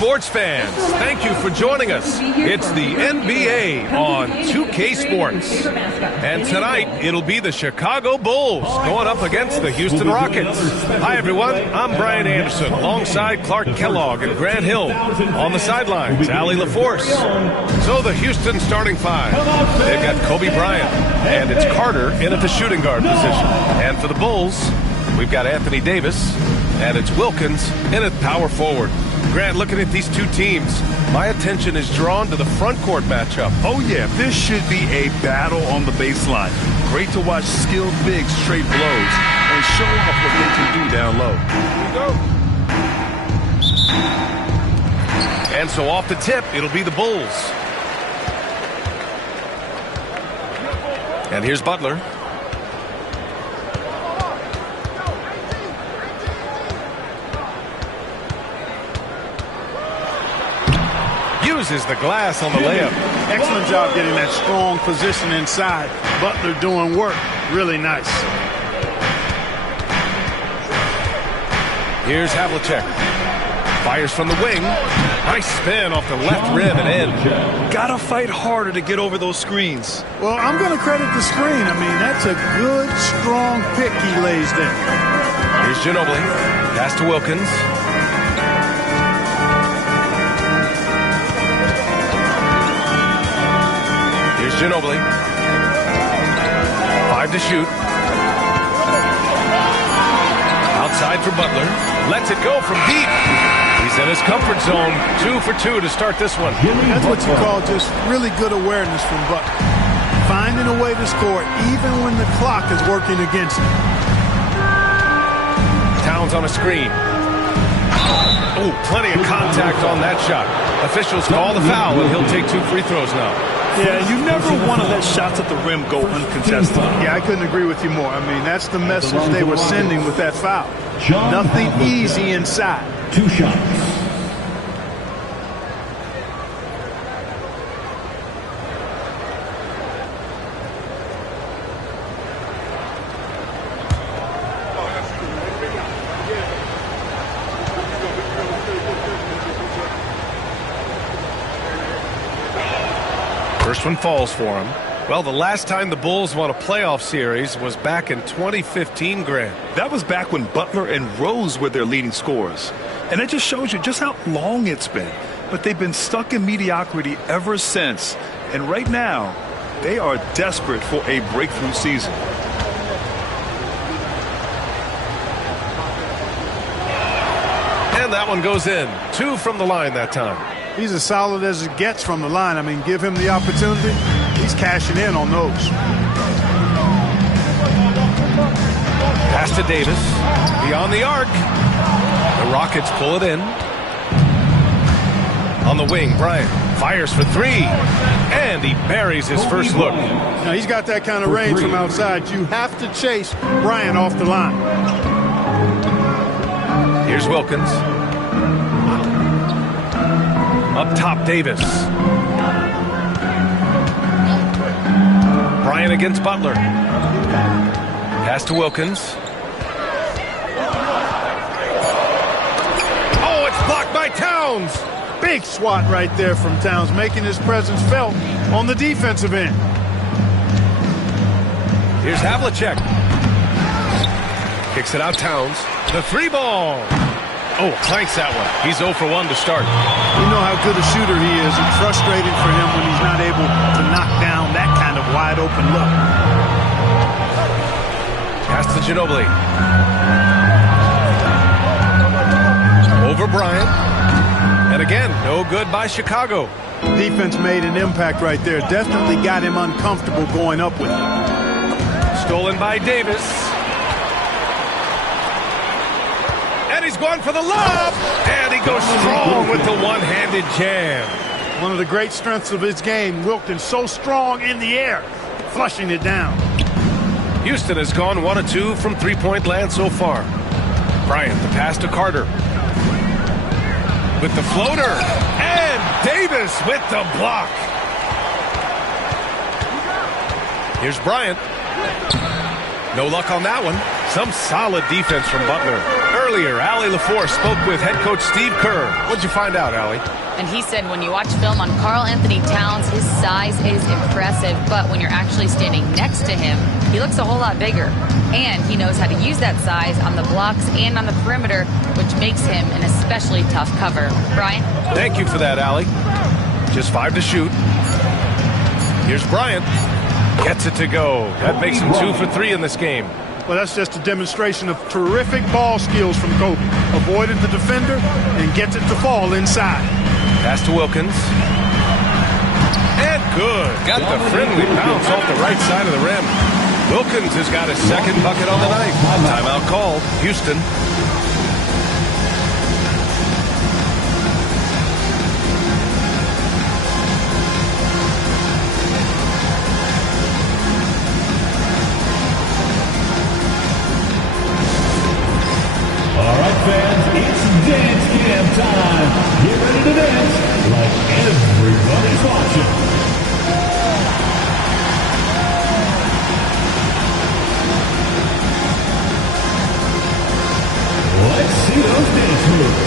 sports fans, thank you for joining us. It's the NBA on 2K Sports. And tonight, it'll be the Chicago Bulls going up against the Houston Rockets. Hi, everyone. I'm Brian Anderson, alongside Clark Kellogg and Grant Hill. On the sidelines, Allie LaForce. So the Houston starting five. They've got Kobe Bryant, and it's Carter in at the shooting guard position. And for the Bulls, we've got Anthony Davis, and it's Wilkins in at power forward. Grant, looking at these two teams, my attention is drawn to the front court matchup. Oh, yeah, this should be a battle on the baseline. Great to watch skilled bigs trade blows and show off what they can do down low. Here we go. And so off the tip, it'll be the Bulls. And here's Butler. Uses the glass on the layup. Excellent job getting that strong position inside. Butler doing work. Really nice. Here's Havlicek. Fires from the wing. Nice spin off the left rim and in. Gotta fight harder to get over those screens. Well, I'm going to credit the screen. I mean, that's a good, strong pick he lays there. Here's Ginobili. Pass to Wilkins. Here's Ginobili. 5 to shoot. Outside for Butler. Lets it go from deep. He's in his comfort zone. 2 for 2 to start this one. That's what you call just really good awareness from Butler. Finding a way to score even when the clock is working against him. Towns on a screen. Oh, plenty of contact on that shot. Officials call the foul, and he'll take 2 free throws now. Yeah, you never want to let shots at the rim go uncontested. Yeah, I couldn't agree with you more. I mean, that's the message they were sending with that foul. Nothing easy inside. 2 shots. First one falls for him. Well, the last time the Bulls won a playoff series was back in 2015, Grant. That was back when Butler and Rose were their leading scorers. And it just shows you just how long it's been. But they've been stuck in mediocrity ever since. And right now, they are desperate for a breakthrough season. And that one goes in. 2 from the line that time. He's as solid as it gets from the line. I mean, give him the opportunity. He's cashing in on those. Pass to Davis. Beyond the arc. The Rockets pull it in. On the wing, Bryant fires for 3. And he buries his first look. Now, he's got that kind of range from outside. You have to chase Bryant off the line. Here's Wilkins. Up top, Davis. Bryant against Butler. Pass to Wilkins. Oh, it's blocked by Towns. Big swat right there from Towns, making his presence felt on the defensive end. Here's Havlicek. Kicks it out, Towns. The 3-ball. Oh, clanks that one. He's 0 for 1 to start. We know how good a shooter he is. It's frustrating for him when he's not able to knock down that kind of wide open look. Pass to Ginobili. Over Bryant. And again, no good by Chicago. Defense made an impact right there. Definitely got him uncomfortable going up with it. Stolen by Davis. And he's going for the lob. And he goes strong with the one-handed jam. One of the great strengths of his game, Wilkins, so strong in the air, flushing it down. Houston has gone 1 of 2 from three-point land so far. Bryant, the pass to Carter. With the floater. And Davis with the block. Here's Bryant. No luck on that one. Some solid defense from Butler. Earlier, Allie LaForce spoke with head coach Steve Kerr. What'd you find out, Allie? And he said when you watch film on Karl Anthony Towns, his size is impressive, but when you're actually standing next to him, he looks a whole lot bigger. And he knows how to use that size on the blocks and on the perimeter, which makes him an especially tough cover. Brian? Thank you for that, Allie. Just 5 to shoot. Here's Bryant. Gets it to go. That makes him 2 for 3 in this game. Well, that's just a demonstration of terrific ball skills from Kobe. Avoided the defender and gets it to fall inside. Pass to Wilkins. And good. Got the friendly bounce off the right side of the rim. Wilkins has got his second bucket on the night. Timeout called. Houston. All right, fans, it's dance cam time. Get ready to dance like everybody's watching. Let's see those dance moves.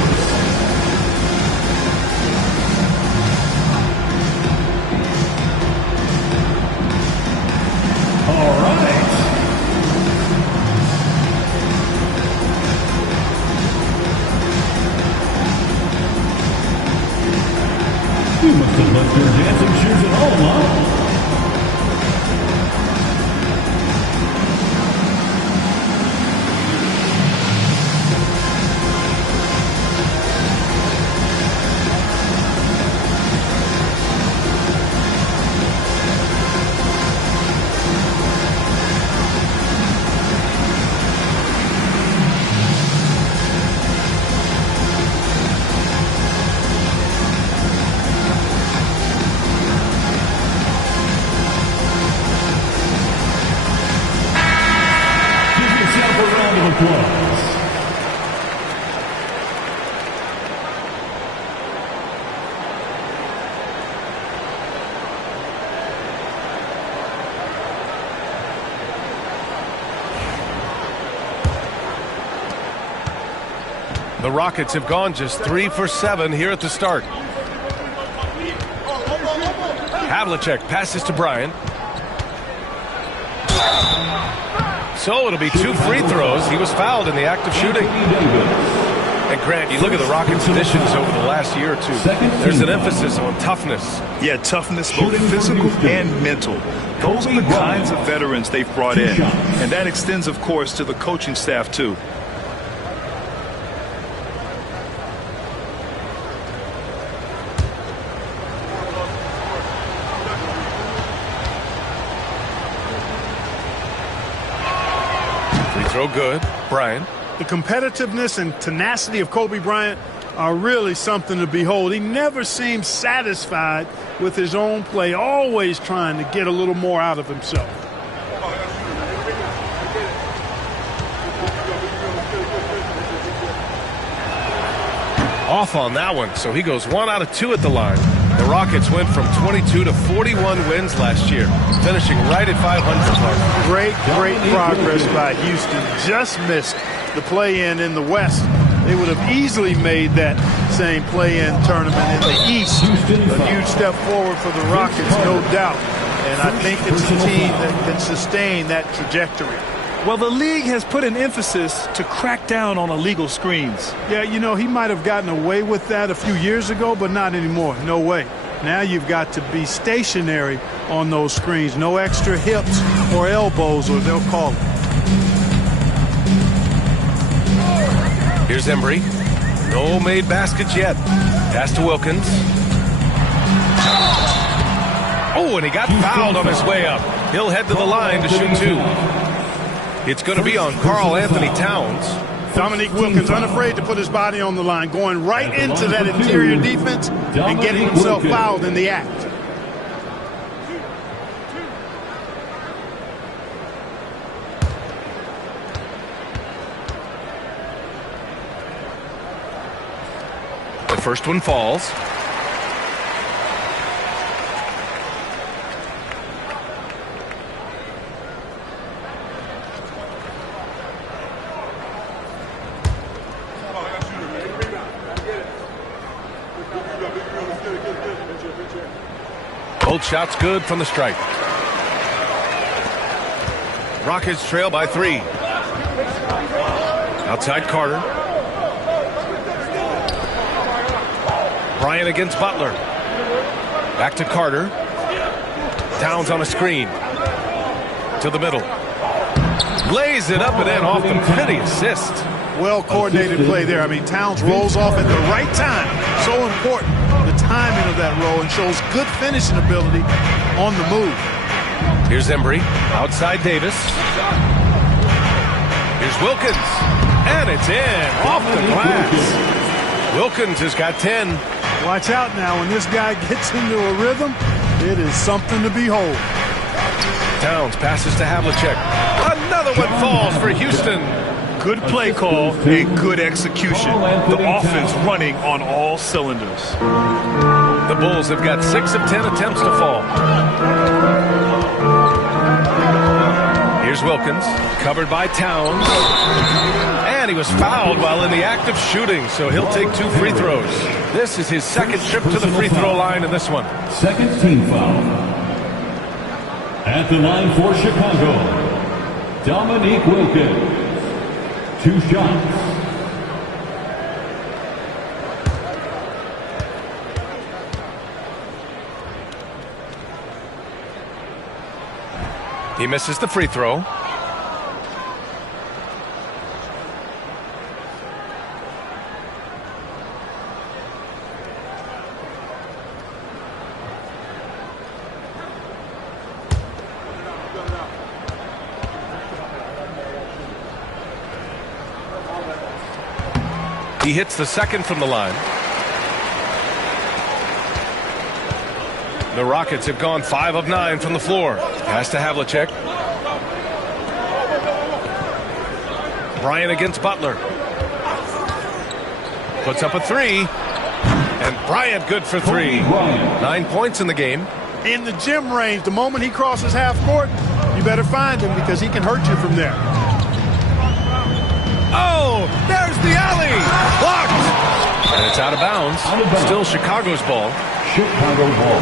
All right. You must have left your dancing shoes at home, huh? The Rockets have gone just 3 for 7 here at the start. Havlicek passes to Bryant. So it'll be 2 free throws. He was fouled in the act of shooting. And Grant, you look at the Rockets' additions over the last year or two. There's an emphasis on toughness. Yeah, toughness, both physical and mental. Those are the kinds of veterans they've brought in. And that extends, of course, to the coaching staff, too. Throw good. Bryant. The competitiveness and tenacity of Kobe Bryant are really something to behold. He never seems satisfied with his own play, always trying to get a little more out of himself. Off on that one, so he goes 1 out of 2 at the line. The Rockets went from 22 to 41 wins last year, finishing right at 500. Great progress by Houston. Just missed the play-in in the West. They would have easily made that same play-in tournament in the East. A huge step forward for the Rockets, no doubt. And I think it's a team that can sustain that trajectory. Well, the league has put an emphasis to crack down on illegal screens. Yeah, you know, he might have gotten away with that a few years ago, but not anymore. No way. Now you've got to be stationary on those screens. No extra hips or elbows, or they'll call it. Here's Embry. No made baskets yet. Pass to Wilkins. Oh, and he got fouled on his way up. He'll head to the line to shoot 2. It's going to be on Karl Anthony Towns. Dominique Wilkins unafraid to put his body on the line, going right into that interior defense and getting himself fouled in the act. The first one falls. Both shots good from the stripe. Rockets trail by 3. Outside Carter. Bryant against Butler. Back to Carter. Towns on a screen. To the middle. Lays it up and in off the pretty assist. Well-coordinated play there. I mean, Towns rolls off at the right time. So important, the timing of that roll, and shows good finishing ability on the move. Here's Embry. Outside Davis. Here's Wilkins. And it's in. Off the glass. Wilkins has got 10. Watch out now. When this guy gets into a rhythm, it is something to behold. Towns passes to Havlicek. Another one falls for Houston. Good play call, a good execution. The offense running on all cylinders. The Bulls have got 6 of 10 attempts to fall. Here's Wilkins, covered by Towns. And he was fouled while in the act of shooting, so he'll take 2 free throws. This is his second trip to the free throw line in this one. Second team foul. At the line for Chicago, Dominique Wilkins. 2 shots. He misses the free throw. He hits the second from the line. The Rockets have gone 5 of 9 from the floor. Pass to Havlicek. Bryant against Butler. Puts up a 3. And Bryant good for 3. 9 points in the game. In the gym range, the moment he crosses half court, you better find him because he can hurt you from there. Oh, there's the alley. Blocked. And it's out of bounds. Still Chicago's ball. Chicago ball.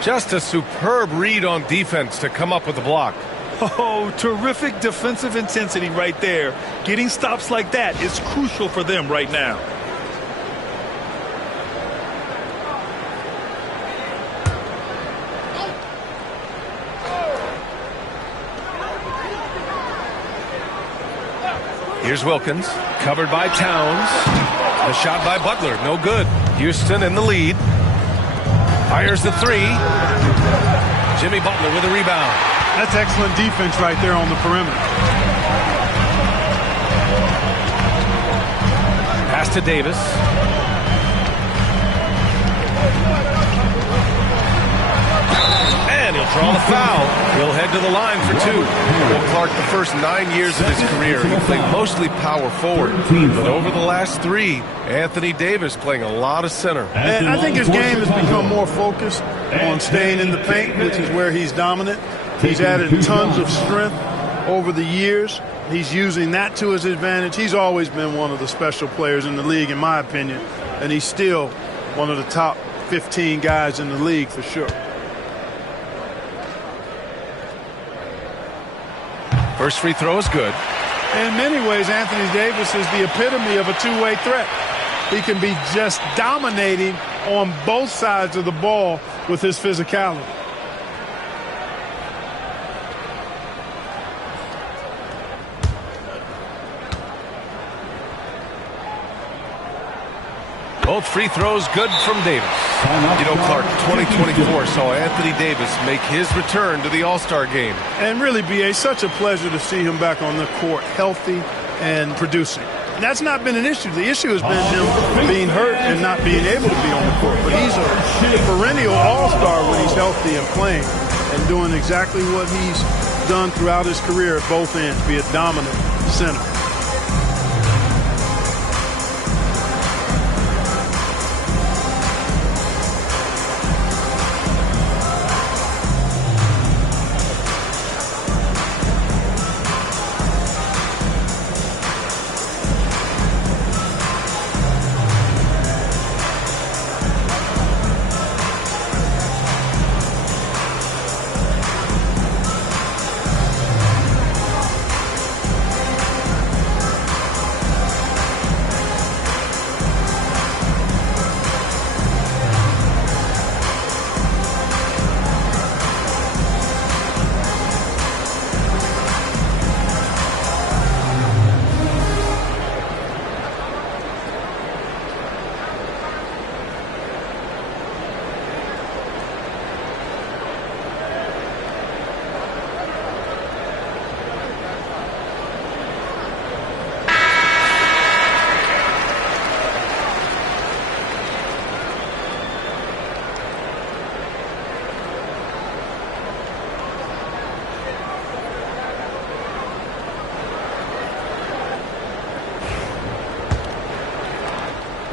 Just a superb read on defense to come up with the block. Oh, terrific defensive intensity right there. Getting stops like that is crucial for them right now. Here's Wilkins, covered by Towns. The shot by Butler, no good. Houston in the lead. Fires the 3. Jimmy Butler with a rebound. That's excellent defense right there on the perimeter. Pass to Davis. And he'll draw the foul. He'll head to the line for 2. Will Clark, the first 9 years of his career, he played mostly power forward. But over the last 3, Anthony Davis playing a lot of center. And I think his game has become more focused on staying in the paint, which is where he's dominant. He's added tons of strength over the years. He's using that to his advantage. He's always been one of the special players in the league, in my opinion. And he's still one of the top 15 guys in the league for sure. First free throw is good. In many ways, Anthony Davis is the epitome of a two-way threat. He can be just dominating on both sides of the ball with his physicality. Both free throws good from Davis. You know, Clark, 2024 saw Anthony Davis make his return to the All-Star game. And really, B.A., such a pleasure to see him back on the court, healthy and producing. And that's not been an issue. The issue has been him being hurt and not being able to be on the court. But he's a perennial All-Star when he's healthy and playing and doing exactly what he's done throughout his career at both ends, be a dominant center.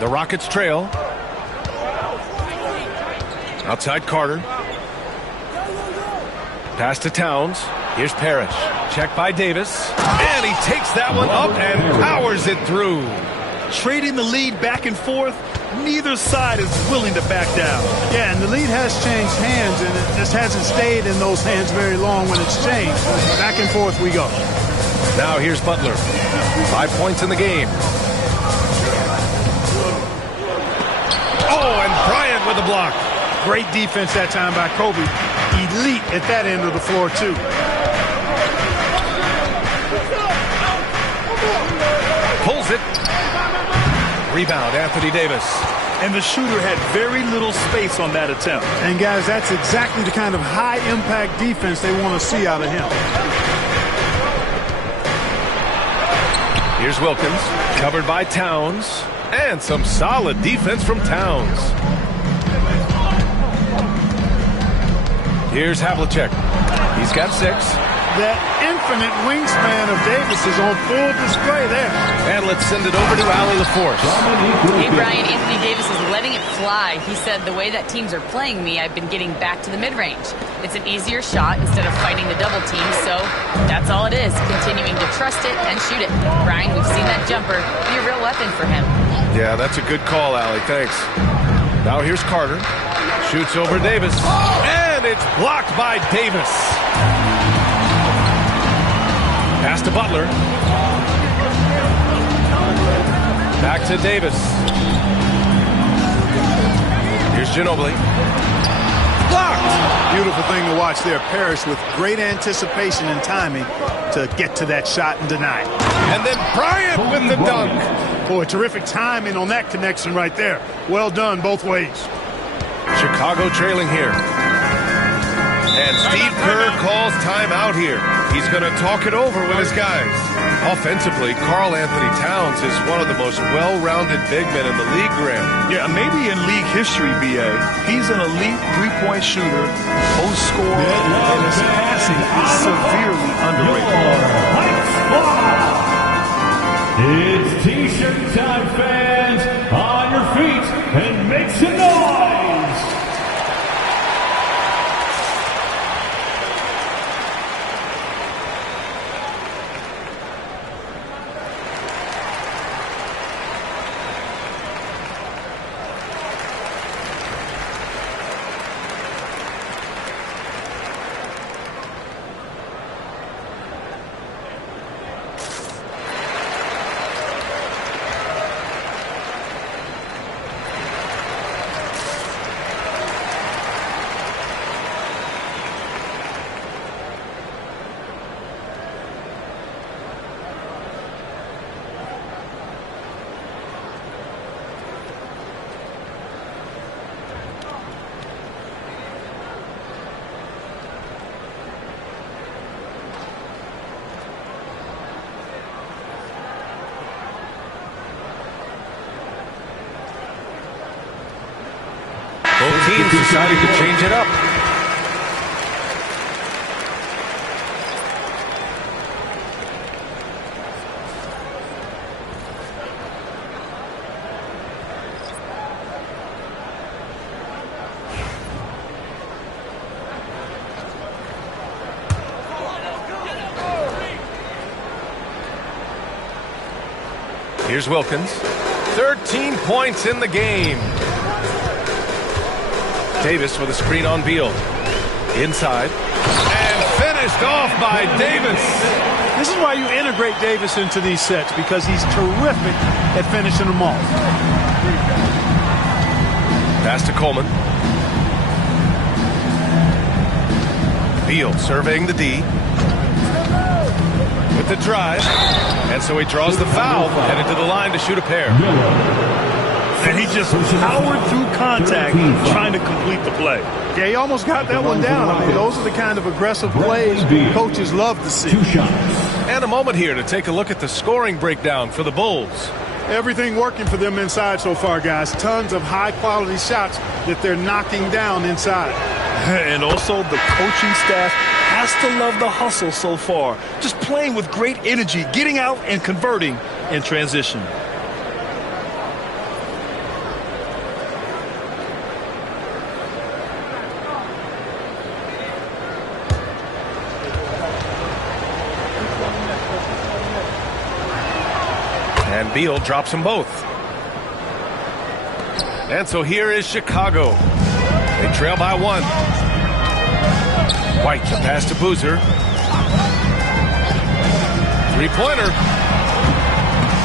The Rockets trail. Outside Carter. Pass to Towns. Here's Parrish. Check by Davis. And he takes that one up and powers it through. Trading the lead back and forth. Neither side is willing to back down. Yeah, and the lead has changed hands, and it just hasn't stayed in those hands very long when it's changed. Back and forth we go. Now here's Butler. 5 points in the game. Oh, and Bryant with the block. Great defense that time by Kobe. Elite at that end of the floor, too. Pulls it. Rebound, Anthony Davis. And the shooter had very little space on that attempt. And, guys, that's exactly the kind of high-impact defense they want to see out of him. Here's Wilkins. Covered by Towns. And some solid defense from Towns. Here's Havlicek. He's got 6. That infinite wingspan of Davis is on full display there. And let's send it over to Allie LaForce. Hey, Brian, Anthony Davis is letting it fly. He said, the way that teams are playing me, I've been getting back to the mid-range. It's an easier shot instead of fighting the double team, so that's all it is, continuing to trust it and shoot it. Brian, we've seen that jumper be a real weapon for him. Yeah, that's a good call, Allie. Thanks. Now here's Carter. Shoots over Davis. And it's blocked by Davis. Pass to Butler. Back to Davis. Here's Ginobili. Blocked! Beautiful thing to watch there. Parrish with great anticipation and timing to get to that shot and deny it. And then Bryant with the dunk. Boy, terrific timing on that connection right there. Well done both ways. Chicago trailing here. And Steve Kerr calls timeout here. He's going to talk it over with his guys. Offensively, Karl Anthony Towns is one of the most well-rounded big men in the league, Graham. Yeah, maybe in league history, B.A. He's an elite three-point shooter, post scorer, and his passing is severely underrated. It's T-shirt time, fans. On your feet and make some noise. Both teams decided to change it up. Here's Wilkins. 13 points in the game. Davis with a screen on Beal. Inside. And finished off by Davis. This is why you integrate Davis into these sets, because he's terrific at finishing them off. Pass to Coleman. Beal surveying the D. With the drive. And so he draws the foul, headed to the line to shoot a pair. And he just powered through contact trying to complete the play. Yeah, he almost got that one down. I mean, those are the kind of aggressive plays coaches love to see. 2 shots. And a moment here to take a look at the scoring breakdown for the Bulls. Everything working for them inside so far, guys. Tons of high-quality shots that they're knocking down inside. And also the coaching staff has to love the hustle so far. Just playing with great energy, getting out and converting in transition. Beal drops them both. And so here is Chicago. They trail by 1. White the pass to Boozer. Three-pointer.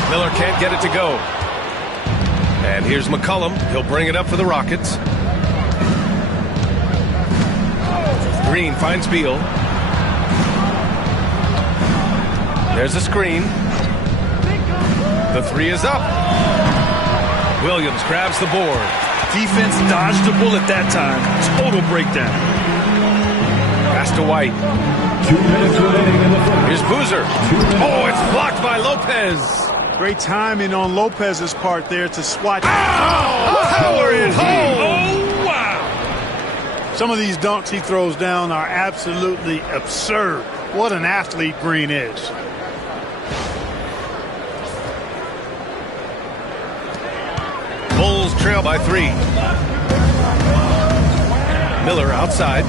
Miller can't get it to go. And here's McCollum. He'll bring it up for the Rockets. Green finds Beal. There's a screen. The 3 is up. Williams grabs the board. Defense dodged a bullet that time. Total breakdown. Pass to White. 2 minutes remaining in the first. Here's Boozer. Oh, it's blocked by Lopez. Great timing on Lopez's part there to swat. Power it home. Oh, wow. Some of these dunks he throws down are absolutely absurd. What an athlete Green is. Bulls trail by 3. Miller outside.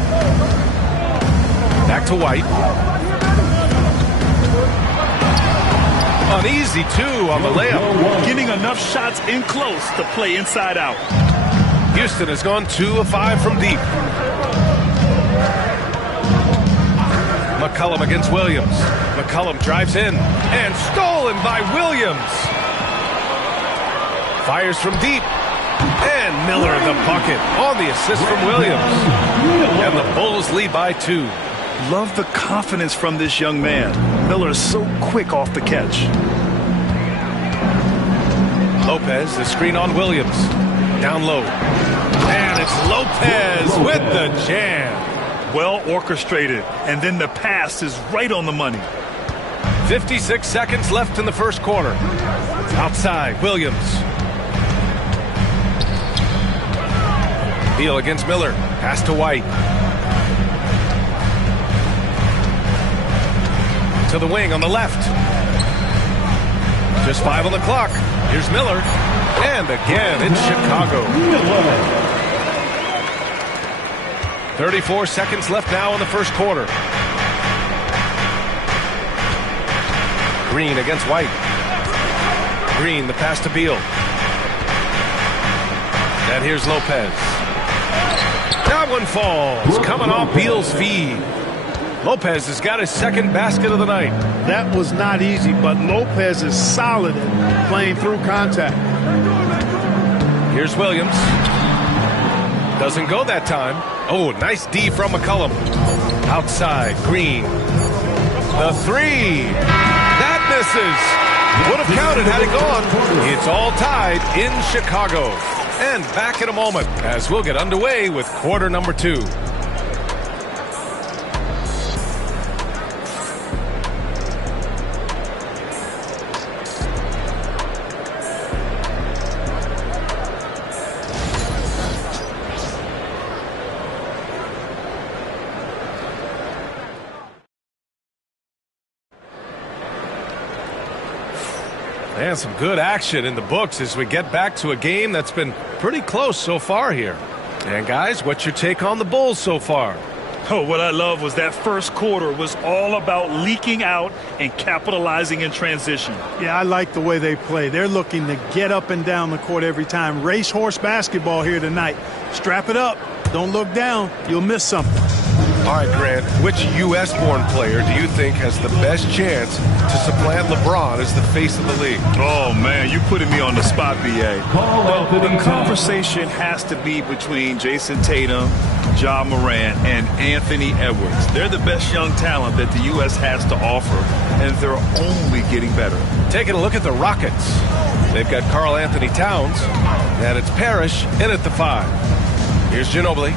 Back to White. An easy 2 on the layup. Getting enough shots in close to play inside out. Houston has gone 2 of 5 from deep. McCollum against Williams. McCollum drives in and stolen by Williams. Fires from deep. And Miller the bucket on the assist from Williams. And the Bulls lead by 2. Love the confidence from this young man. Miller is so quick off the catch. Lopez, the screen on Williams. Down low. And it's Lopez with the jam. Well orchestrated. And then the pass is right on the money. 56 seconds left in the first quarter. Outside, Williams. Beal against Miller. Pass to White. To the wing on the left. Just 5 on the clock. Here's Miller. And again, it's Chicago. 34 seconds left now in the first quarter. Green against White. Green, the pass to Beal. And here's Lopez. That one falls. Coming off Beal's feed. Lopez has got his second basket of the night. That was not easy, but Lopez is solid at playing through contact. Here's Williams. Doesn't go that time. Oh, nice D from McCollum. Outside, Green. The 3. That misses. Would have counted had it gone. It's all tied in Chicago. And back in a moment as we'll get underway with quarter number 2. And some good action in the books as we get back to a game that's been pretty close so far here. And guys, what's your take on the Bulls so far? Oh, what I love was that first quarter was all about leaking out and capitalizing in transition. Yeah, I like the way they play. They're looking to get up and down the court every time. Racehorse basketball here tonight. Strap it up. Don't look down. You'll miss something. All right, Grant, which U.S.-born player do you think has the best chance to supplant LeBron as the face of the league? Oh, man, you putting me on the spot, B.A. Well, the conversation has to be between Jason Tatum, Ja Morant, and Anthony Edwards. They're the best young talent that the U.S. has to offer, and they're only getting better. Taking a look at the Rockets. They've got Karl Anthony Towns, and it's Parrish in at the 5. Here's Ginobili.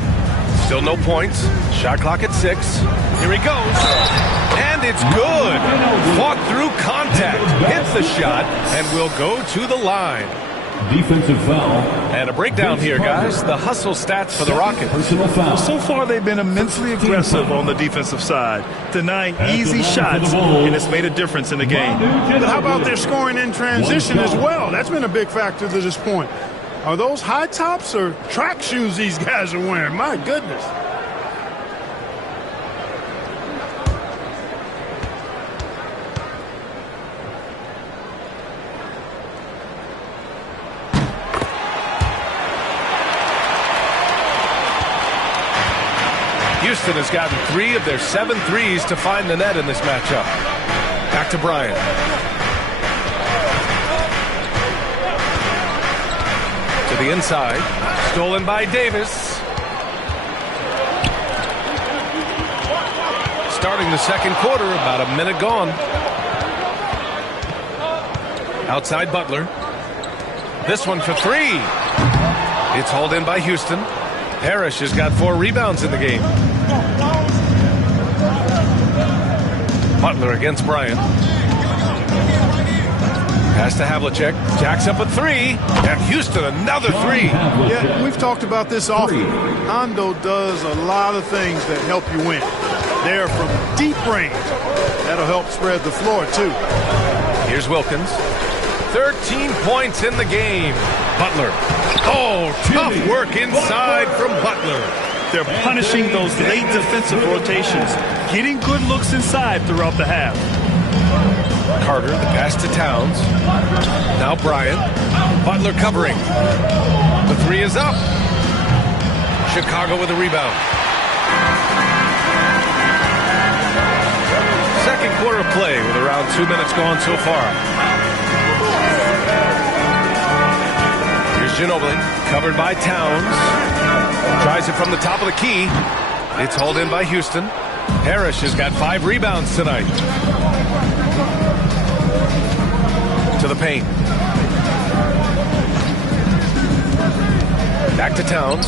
Still no points. Shot clock at 6. Here he goes. And it's good. Fought through contact. Hits the shot and will go to the line. Defensive foul. And a breakdown here, guys. The hustle stats for the Rockets. Personal foul. So far, they've been immensely aggressive on the defensive side, denying easy shots, and it's made a difference in the game. But how about their scoring in transition as well? That's been a big factor to this point. Are those high tops or track shoes these guys are wearing? My goodness. Houston has gotten 3 of their 7 threes to find the net in this matchup. Back to Bryant. To the inside. Stolen by Davis. Starting the second quarter, about a minute gone. Outside Butler. This one for 3. It's hauled in by Houston. Parrish has got 4 rebounds in the game. Butler against Bryant. Pass to Havlicek. Jacks up a 3. And Houston another 3. Yeah, we've talked about this often. Hondo does a lot of things that help you win. They're from deep range. That'll help spread the floor, too. Here's Wilkins. 13 points in the game. Butler. Oh, tough work inside from Butler. They're punishing those late defensive rotations, getting good looks inside throughout the half. Carter, the pass to Towns. Now Bryant. Butler covering. The 3 is up. Chicago with a rebound. Second quarter of play with around 2 minutes gone so far. Here's Ginobili, covered by Towns. Tries it from the top of the key. It's hauled in by Houston. Parrish has got 5 rebounds tonight. To the paint. Back to Towns.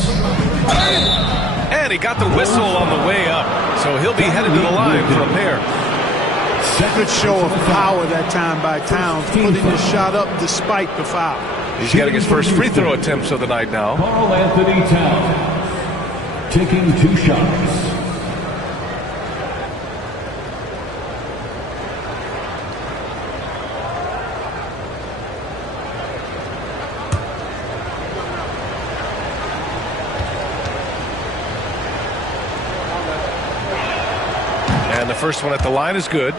And he got the whistle on the way up. So he'll be headed to the line for a pair. Good show of power that time by Towns, putting his shot up despite the foul. He's getting his first free throw attempts of the night now. Carl Anthony Towns taking 2 shots. And the first one at the line is good.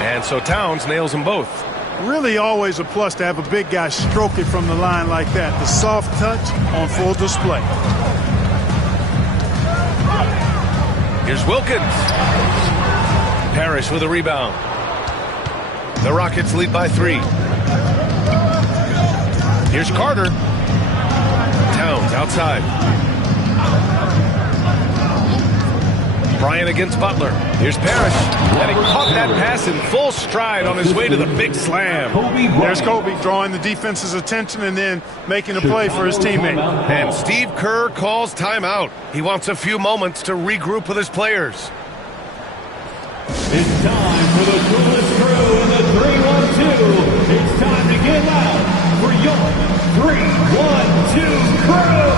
And so Towns nails them both. Really always a plus to have a big guy stroke it from the line like that. The soft touch on full display. Here's Wilkins. Parrish with a rebound. The Rockets lead by 3. Here's Carter. Towns outside. Bryant against Butler. Here's Parrish. And he caught that pass in full stride on his way to the big slam. There's Kobe drawing the defense's attention and then making a play for his teammate. And Steve Kerr calls timeout. He wants a few moments to regroup with his players. It's time for the coolest crew in the 3-1-2. It's time to get loud for your 3-1-2 crew.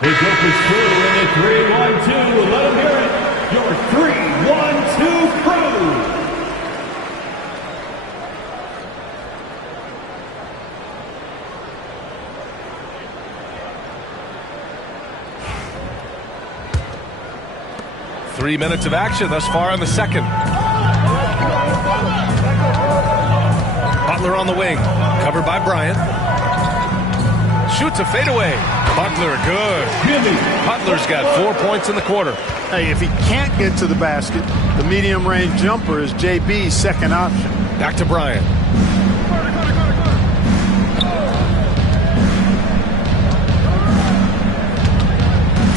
The Gophers crew in the 3-1-2. Let them hear it. Your 3-1-2 crew. Three minutes of action thus far in the second. Butler on the wing, covered by Bryant. shoots a fadeaway. Butler, good. Butler's got 4 points in the quarter. Hey, if he can't get to the basket, the medium-range jumper is JB's second option. Back to Bryant.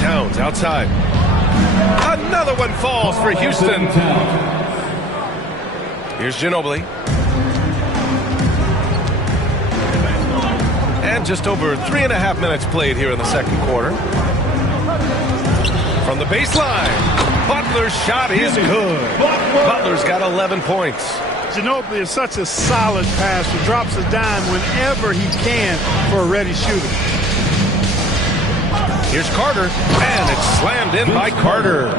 Towns outside. Another one falls for Houston. Here's Ginobili. And just over 3.5 minutes played here in the second quarter. From the baseline, Butler's shot is good. Butler's got 11 points. Ginobili is such a solid passer. Drops a dime whenever he can for a ready shooter. Here's Carter, and it's slammed in by Carter.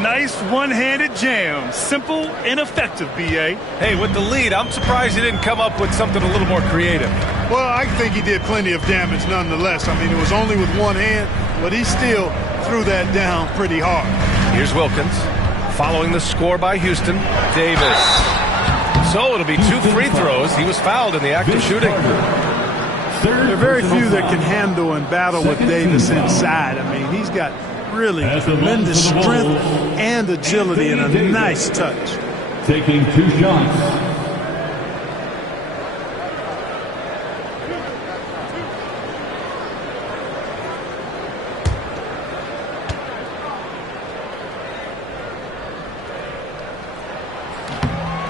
Nice one-handed jam. Simple and effective, B.A. Hey, with the lead, I'm surprised he didn't come up with something a little more creative. Well, I think he did plenty of damage nonetheless. I mean, it was only with one hand, but he still threw that down pretty hard. Here's Wilkins. Following the score by Houston, Davis. So it'll be 2 free throws. He was fouled in the act of shooting. There are very few that can handle and battle with Davis inside. I mean, he's got really tremendous strength and agility and a nice touch. Taking 2 shots.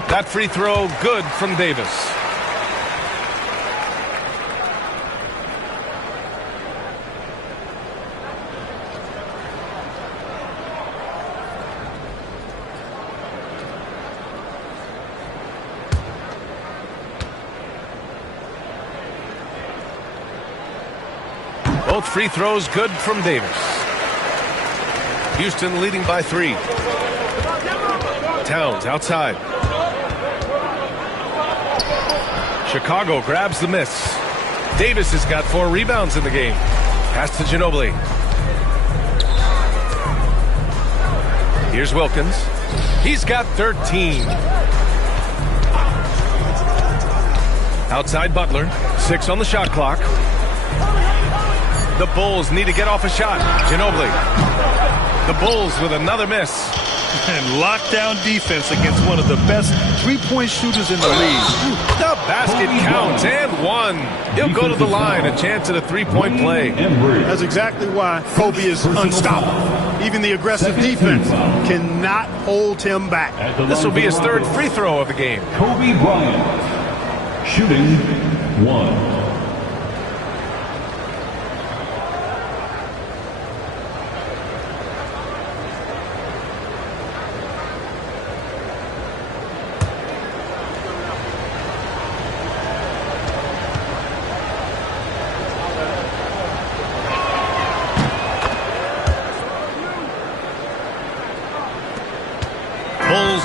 That free throw good from Davis. Both free throws good from Davis. Houston leading by 3. Towns outside. Chicago grabs the miss. Davis has got 4 rebounds in the game. Pass to Ginobili. Here's Wilkins. He's got 13. Outside Butler. 6 on the shot clock. The Bulls need to get off a shot. Ginobili. The Bulls with another miss. And lockdown defense against one of the best three-point shooters in the league. The basket counts and 1. He'll go to the line, a chance at a 3-point play. That's exactly why Kobe is unstoppable. Even the aggressive defense cannot hold him back. This will be his 3rd free throw of the game. Kobe Bryant, shooting 1.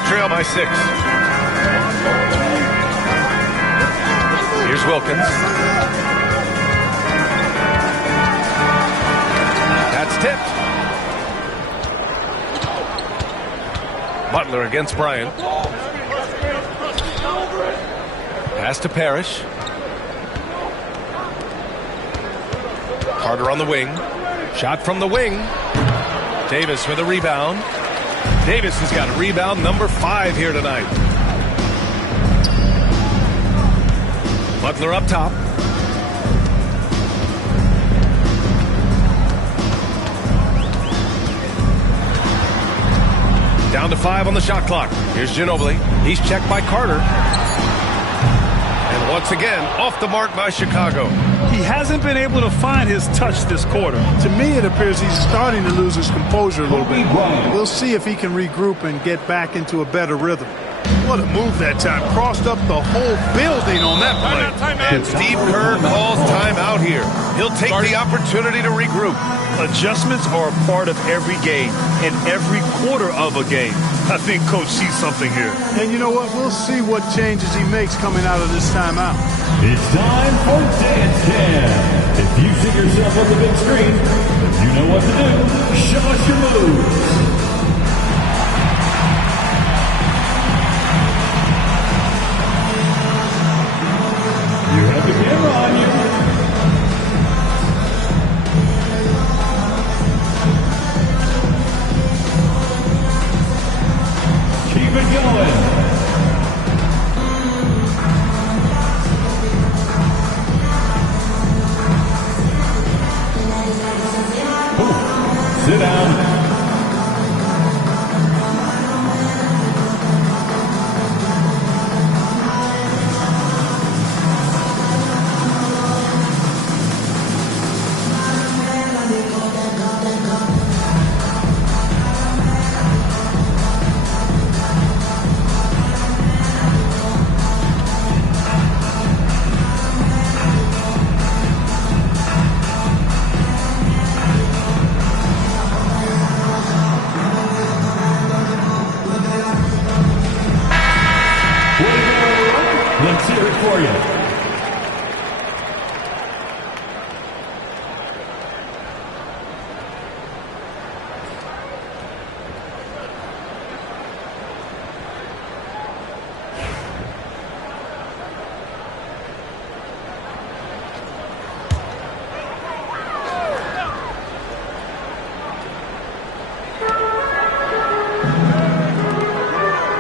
Trail by 6. Here's Wilkins. That's tipped. Butler against Bryant. Pass to Parrish. Carter on the wing. Shot from the wing. Davis with a rebound. Davis has got rebound number 5 here tonight. Butler up top. Down to 5 on the shot clock. Here's Ginobili. He's checked by Carter. And once again, off the mark by Chicago. He hasn't been able to find his touch this quarter. To me, it appears he's starting to lose his composure a little bit. We'll see if he can regroup and get back into a better rhythm. What a move that time. Crossed up the whole building on that play. And Steve Kerr calls timeout here. He'll take the opportunity to regroup. Adjustments are a part of every game and every quarter of a game. I think Coach sees something here. And you know what? We'll see what changes he makes coming out of this timeout. It's time for Dance Cam. If you see yourself on the big screen, you know what to do. Show us your moves. You have the camera on you. Let's hear it for you.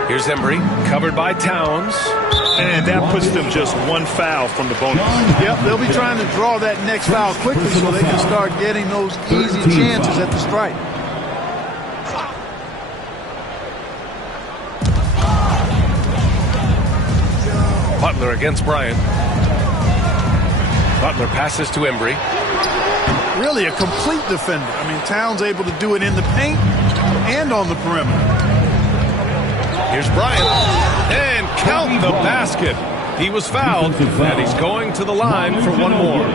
Here's Embry, covered by Towns. And that puts them just one foul from the bonus. Yep, they'll be trying to draw that next foul quickly so they can start getting those easy chances at the strike. Butler against Bryant. Butler passes to Embry. Really a complete defender. I mean, Towns able to do it in the paint and on the perimeter. Here's Bryant, and count the basket. He was fouled, and he's going to the line for one more.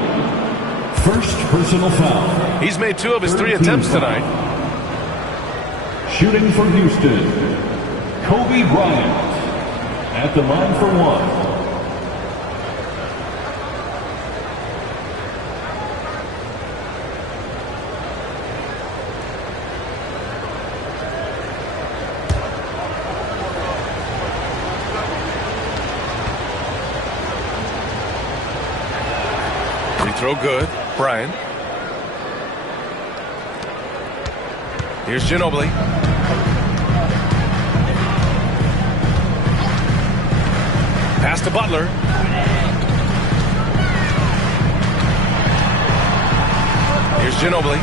First personal foul. He's made 2 of his 3 attempts tonight. Shooting for Houston, Kobe Bryant at the line for 1. Throw good. Bryant. Here's Ginobili. Pass to Butler. Here's Ginobili.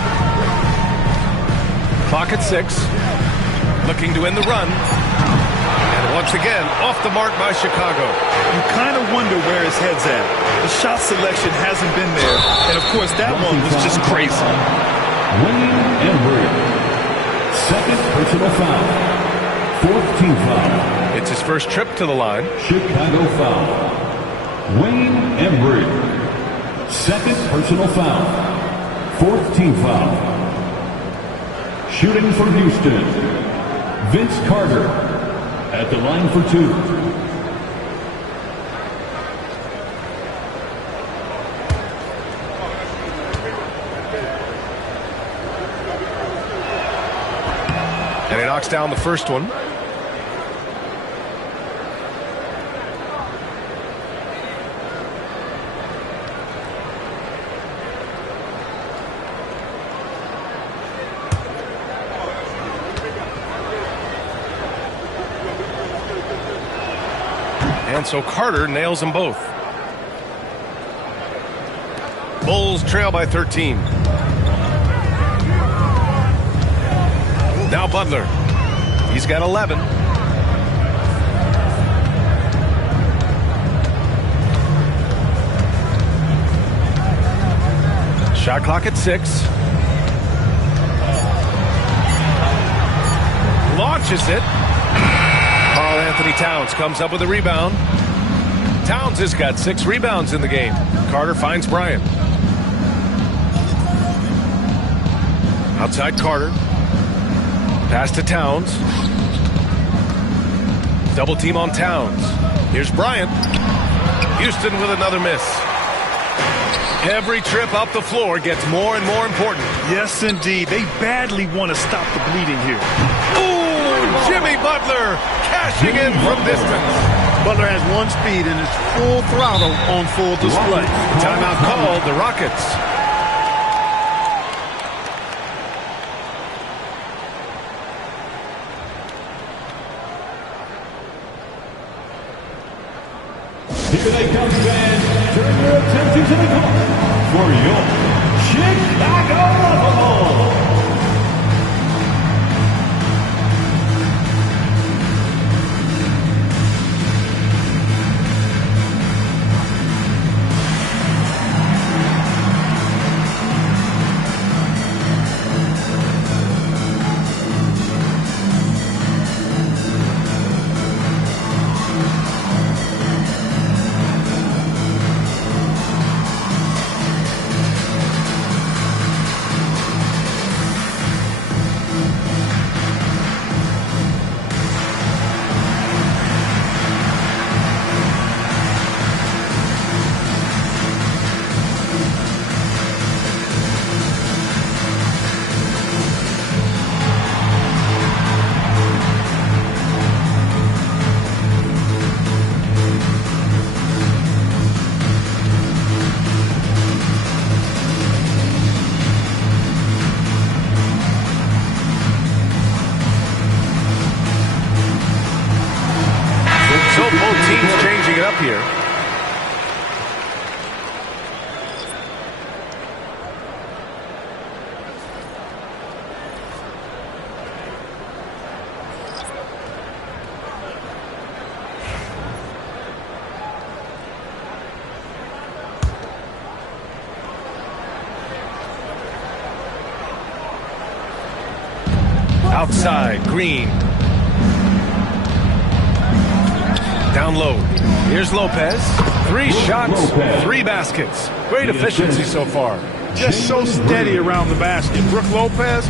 Clock at 6. Looking to end the run. And once again, off the mark by Chicago. You kind of wonder where his head's at. The shot selection hasn't been there. And, of course, that one was just crazy. Wayne Embry. Second personal foul. 4th team foul. It's his first trip to the line. Chicago foul. Wayne Embry. Second personal foul. 4th team foul. Shooting for Houston, Vince Carter at the line for 2. And he knocks down the first one. And so Carter nails them both. Bulls trail by 13. Now Butler. He's got 11. Shot clock at 6. Launches it. Karl Anthony Towns comes up with a rebound. Towns has got 6 rebounds in the game. Carter finds Bryant. Outside Carter. Pass to Towns. Double team on Towns. Here's Bryant. Houston with another miss. Every trip up the floor gets more and more important. Yes, indeed. They badly want to stop the bleeding here. Ooh, Jimmy Butler cashing in from distance. Butler has one speed and is full throttle on full display. Timeout called the Rockets. Here they come, fans. Turn your attention to the court for your Chicago Bulls. here. Outside, Green. Down low. Here's Lopez. 3 shots, 3 baskets. Great efficiency so far. Just so steady around the basket. Brook Lopez,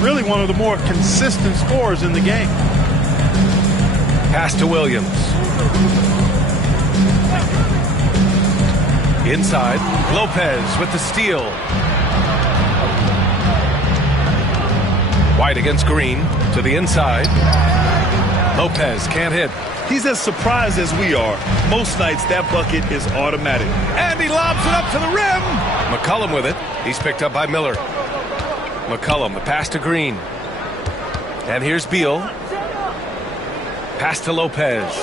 really one of the more consistent scorers in the game. Pass to Williams. Inside, Lopez with the steal. White against Green to the inside. Lopez can't hit. He's as surprised as we are. Most nights that bucket is automatic. And he lobs it up to the rim. McCollum with it. He's picked up by Miller. McCollum, the pass to Green. And here's Beal. Pass to Lopez.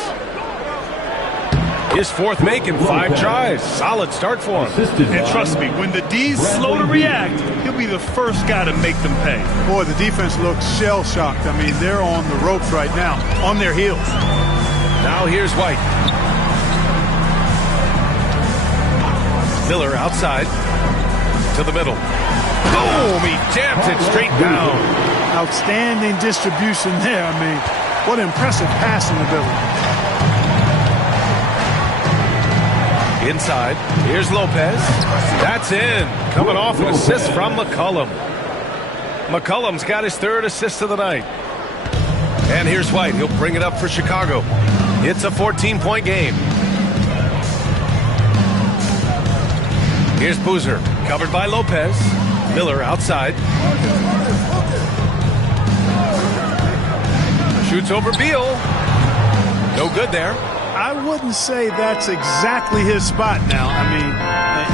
His 4th make in 5 tries. Solid start for him. And trust me, when the D's slow to react, he'll be the first guy to make them pay. Boy, the defense looks shell-shocked. I mean, they're on the ropes right now, on their heels. Now here's White. Miller outside to the middle. Boom! He jams it straight down. Outstanding distribution there. I mean, what impressive passing ability. Inside, here's Lopez. That's in. Coming off an assist from McCollum. McCollum's got his 3rd assist of the night. And here's White. He'll bring it up for Chicago. It's a 14-point game. Here's Boozer, covered by Lopez. Miller outside. Shoots over Beal. No good there. I wouldn't say that's exactly his spot now. I mean,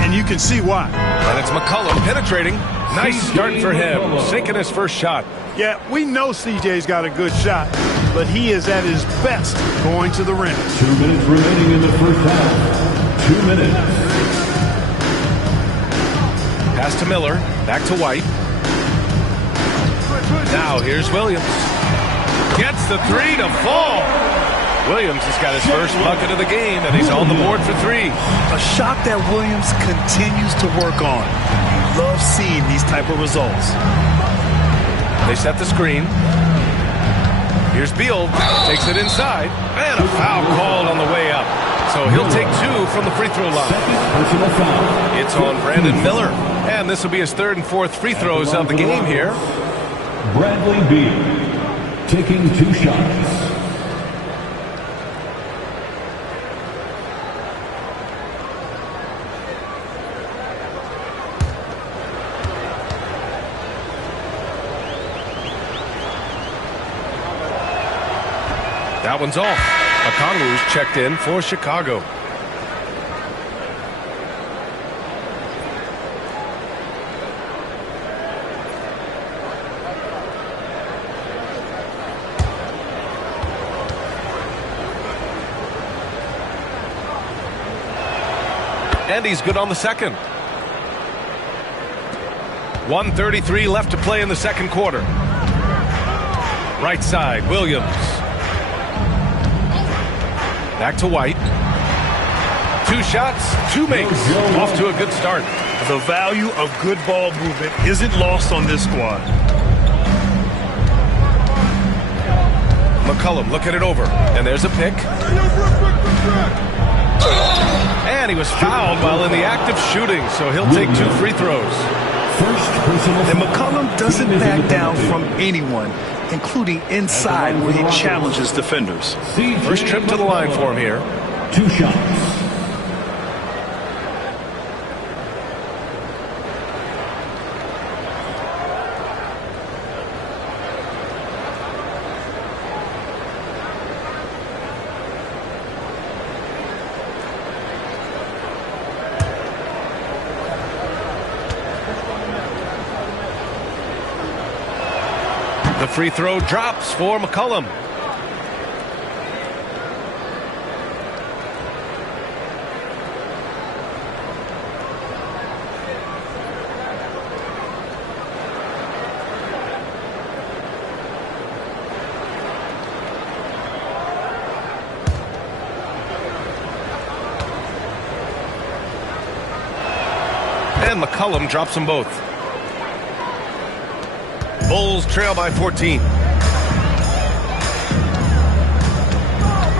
and you can see why. And it's McCollum penetrating. Nice start for him, sinking his first shot. Yeah, we know CJ's got a good shot, but he is at his best going to the rim. 2 minutes remaining in the first half. 2 minutes. Pass to Miller, back to White. Now here's Williams. Gets the 3 to fall. Williams has got his first bucket of the game, and he's on the board for 3. A shot that Williams continues to work on. You love seeing these type of results. They set the screen. Here's Beal, takes it inside, and a foul called on the way up. So he'll take 2 from the free throw line. It's on Brandon Miller, and this will be his 3rd and 4th free throws of the game here. Bradley Beal taking 2 shots. That one's off. Okongwu's checked in for Chicago. And he's good on the second. 1:33 left to play in the second quarter. Right side, Williams. Back to White. 2 shots, 2 makes. Off to a good start. The value of good ball movement isn't lost on this squad. McCollum looking it over. And there's a pick. And he was fouled while in the act of shooting, so he'll take 2 free throws. And McCollum doesn't back down from anyone, including inside where he challenges defenders. First trip to the line for him here. 2 shots. The free throw drops for McCollum. And McCollum drops them both. Bulls trail by 14.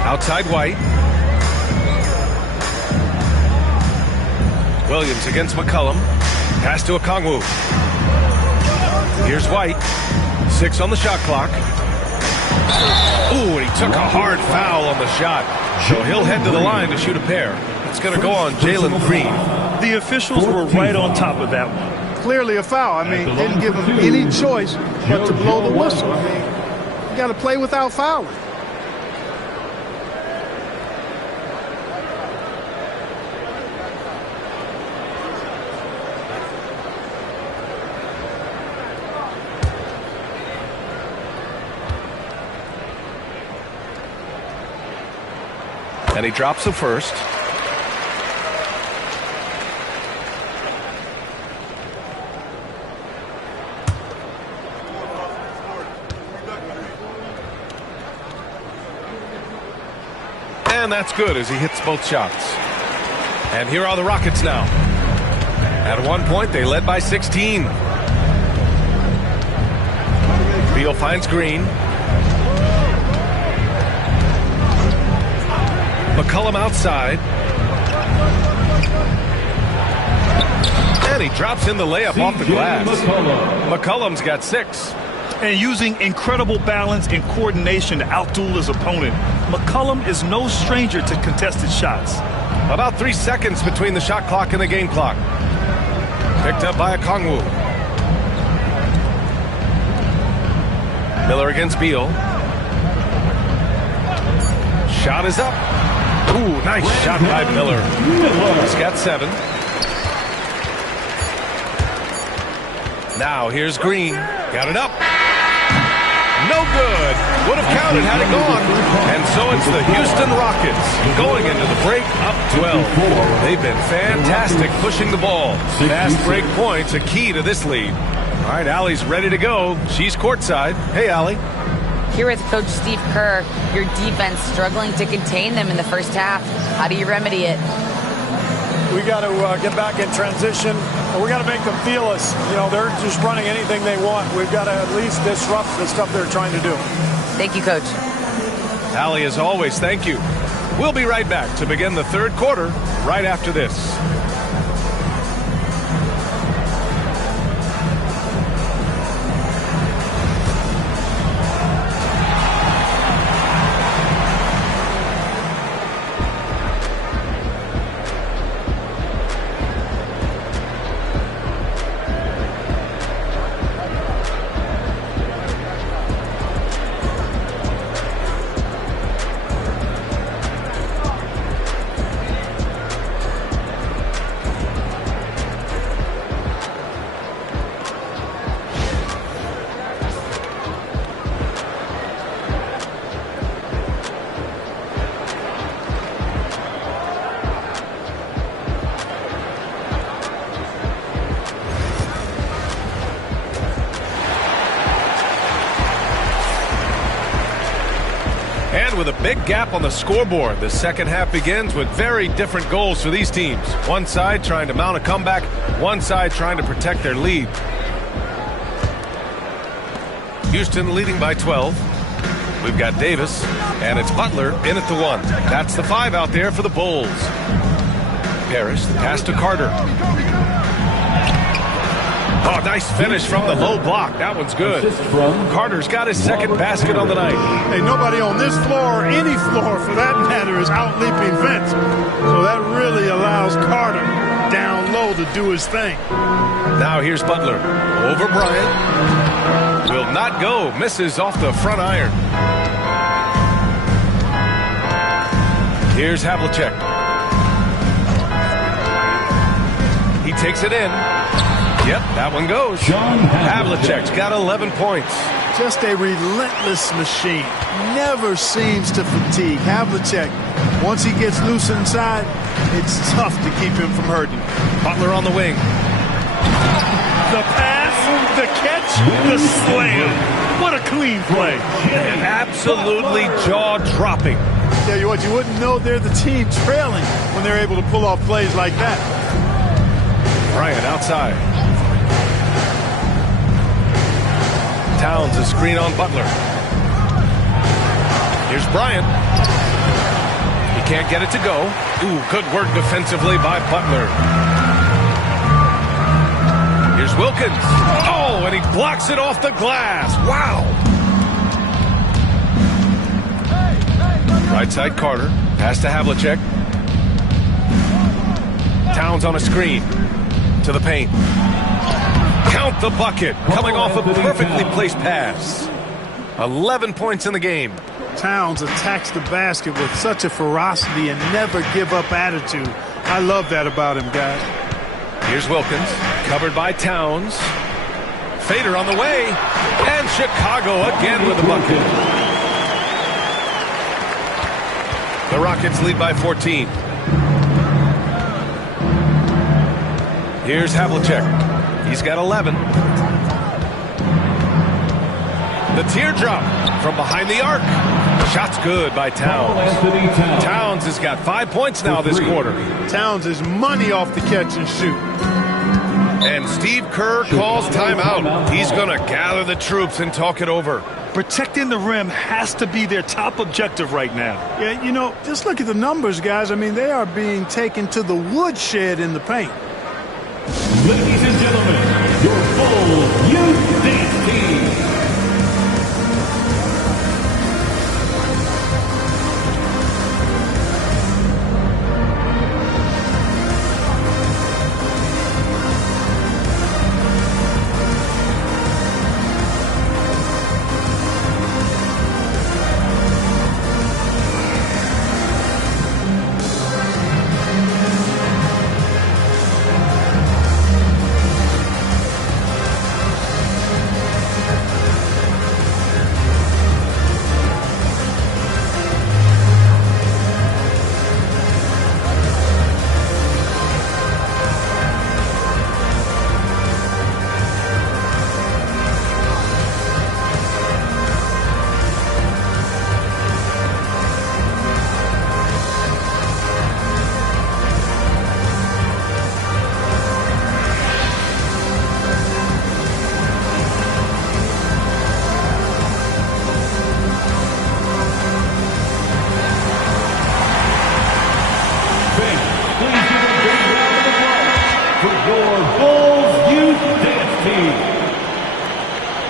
Outside White. Williams against McCollum. Pass to Okongwu. Here's White. 6 on the shot clock. Ooh, and he took a hard foul on the shot. So he'll head to the line to shoot a pair. It's going to go on Jalen Green. The officials were right on top of that one. Clearly a foul. I mean, didn't give him any choice but to blow the whistle. I mean, you got to play without fouling. And he drops the first. And that's good as he hits both shots. And here are the Rockets now. At one point, they led by 16. Beal finds Green. McCollum outside. And he drops in the layup off the glass. McCollum's got 6. And using incredible balance and coordination to outduel his opponent, McCollum is no stranger to contested shots. About 3 seconds between the shot clock and the game clock. Picked up by Okongwu. Miller against Beal. Shot is up. Ooh, nice shot by Miller. He's got 7. Now here's Green. Got it up. No good. Would have counted had it gone. And so it's the Houston Rockets going into the break up 12. They've been fantastic pushing the ball. Fast break points a key to this lead. All right, Allie's ready to go. She's courtside. Hey, Allie. Here with Coach Steve Kerr, your defense struggling to contain them in the first half. How do you remedy it? We got to get back in transition, and we got to make them feel us. You know, they're just running anything they want. We've got to at least disrupt the stuff they're trying to do. Thank you, Coach. Allie, as always, thank you. We'll be right back to begin the third quarter right after this. And with a big gap on the scoreboard, the second half begins with very different goals for these teams. One side trying to mount a comeback, one side trying to protect their lead. Houston leading by 12. We've got Davis, and it's Butler in at the 1. That's the 5 out there for the Bulls. Parrish, the pass to Carter. Oh, nice finish from the low block. That one's good. Carter's got his second basket on the night. Hey, nobody on this floor or any floor for that matter is out-leaping Vince. So that really allows Carter down low to do his thing. Now here's Butler. Over Bryant. Will not go. Misses off the front iron. Here's Havlicek. He takes it in. Yep, that one goes. Havlicek's got 11 points. Just a relentless machine. Never seems to fatigue. Havlicek, once he gets loose inside, it's tough to keep him from hurting. Butler on the wing. The pass, the catch, the slam. What a clean play. And absolutely jaw-dropping. Tell you what, you wouldn't know they're the team trailing when they're able to pull off plays like that. Bryant outside. Towns a screen on Butler. Here's Bryant. He can't get it to go. Ooh, good work defensively by Butler. Here's Wilkins. Oh, and he blocks it off the glass. Wow. Right side Carter. Pass to Havlicek. Towns on a screen. To the paint. Count the bucket. Coming off a perfectly placed pass. 11 points in the game. Towns attacks the basket with such a ferocity and never give up attitude. I love that about him, guys. Here's Wilkins. Covered by Towns. Fader on the way. And Chicago again with a bucket. The Rockets lead by 14. Here's Havlicek. He's got 11. The teardrop from behind the arc. Shot's good by Towns. Towns has got 5 points now this quarter. Towns is money off the catch and shoot. And Steve Kerr calls timeout. He's going to gather the troops and talk it over. Protecting the rim has to be their top objective right now. Yeah, you know, just look at the numbers, guys. I mean, they are being taken to the woodshed in the paint. Ladies and gentlemen, your Bulls Youth Dance Team.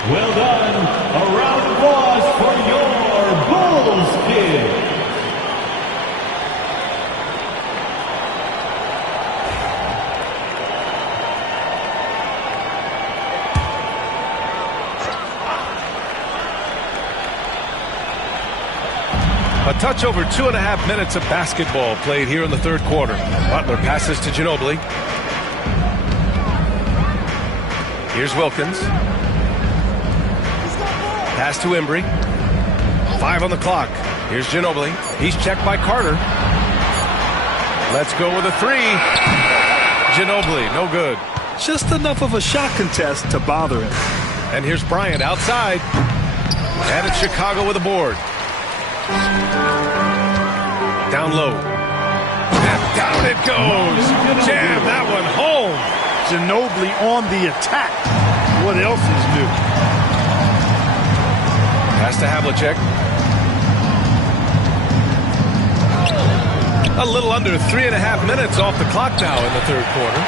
Well done. A round of applause for your Bulls kids. A touch over 2.5 minutes of basketball played here in the third quarter. Butler passes to Ginobili. Here's Wilkins. Pass to Embry. 5 on the clock. Here's Ginobili. He's checked by Carter. Let's go with a 3. Ginobili, no good. Just enough of a shot contest to bother him. And here's Bryant outside. And it's Chicago with a board. Down low. And down it goes. Jam that one home. Ginobili on the attack. What else is new? Pass to Havlicek. A little under 3.5 minutes off the clock now in the third quarter.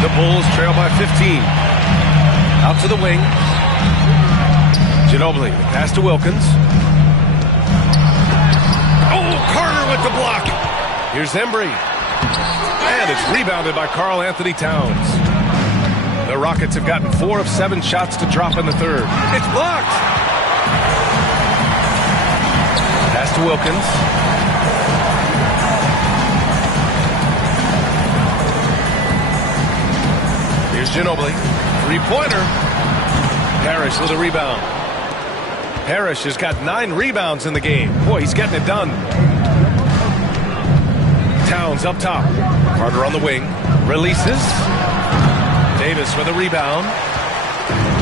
The Bulls trail by 15. Out to the wing. Ginobili. Pass to Wilkins. Oh, Carter with the block. Here's Embry. And it's rebounded by Karl Anthony Towns. The Rockets have gotten 4 of 7 shots to drop in the third. It's blocked. Pass to Wilkins. Here's Ginobili. 3-pointer. Parrish with a rebound. Parrish has got 9 rebounds in the game. Boy, he's getting it done. Towns up top. Carter on the wing. Releases. Davis with a rebound.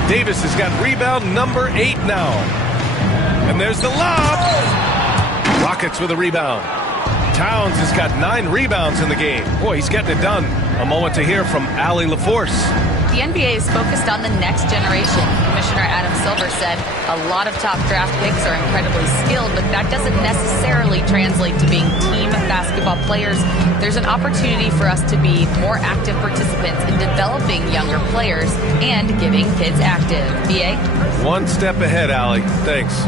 Davis has got rebound number 8 now. And there's the lob. Rockets with a rebound. Towns has got 9 rebounds in the game. Boy, he's getting it done. A moment to hear from Allie LaForce. The NBA is focused on the next generation. Commissioner Adam Silver said a lot of top draft picks are incredibly skilled, but that doesn't necessarily translate to being team basketball players. There's an opportunity for us to be more active participants in developing younger players and getting kids active. BA? One step ahead, Allie. Thanks.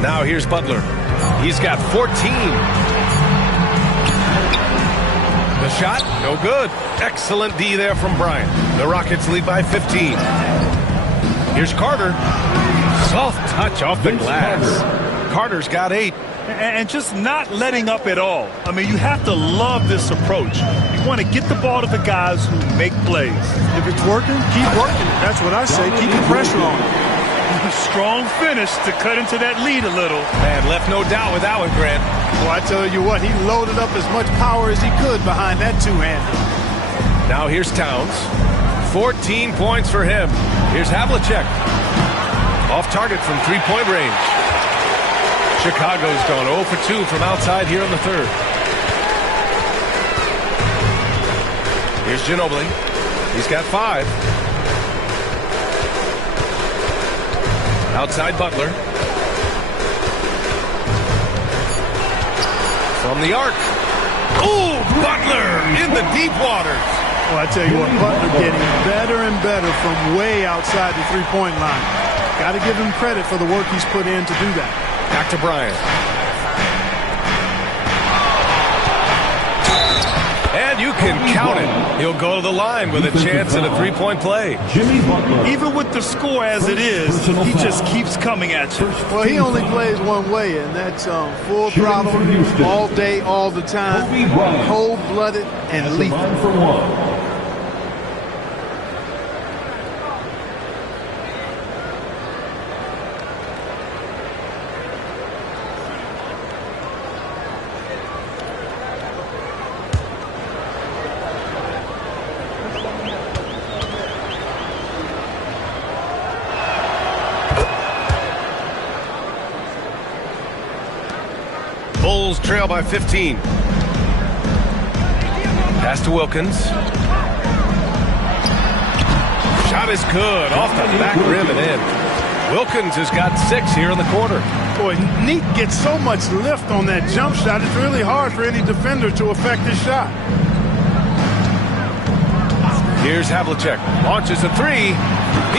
Now here's Butler. He's got 14. The shot, no good. Excellent D there from Bryant. The Rockets lead by 15. Here's Carter. Soft touch off the glass. Carter's got 8. And just not letting up at all. I mean, you have to love this approach. You want to get the ball to the guys who make plays. If it's working, keep working it. That's what I say. Keep the pressure on it. Strong finish to cut into that lead a little. Man, left no doubt with that one, Grant. Well, I tell you what, he loaded up as much power as he could behind that two-hander. Now here's Towns. 14 points for him. Here's Havlicek. Off target from three-point range. Chicago's gone 0 for 2 from outside here in the third. Here's Ginobili. He's got 5. Outside Butler. From the arc. Oh, Butler in the deep waters. Well, I tell you what, Butler getting better and better from way outside the three-point line. Got to give him credit for the work he's put in to do that. Back to Bryant. And you can count it. He'll go to the line with a chance at a three-point play. Even with the score as it is, he just keeps coming at you. Well, he only plays one way, and that's full throttle, all day, all the time, cold-blooded and lethal. Bulls trail by 15. Pass to Wilkins. Shot is good. Off the back rim and in. Wilkins has got 6 here in the quarter. Boy, Neat gets so much lift on that jump shot. It's really hard for any defender to affect his shot. Here's Havlicek. Launches a 3.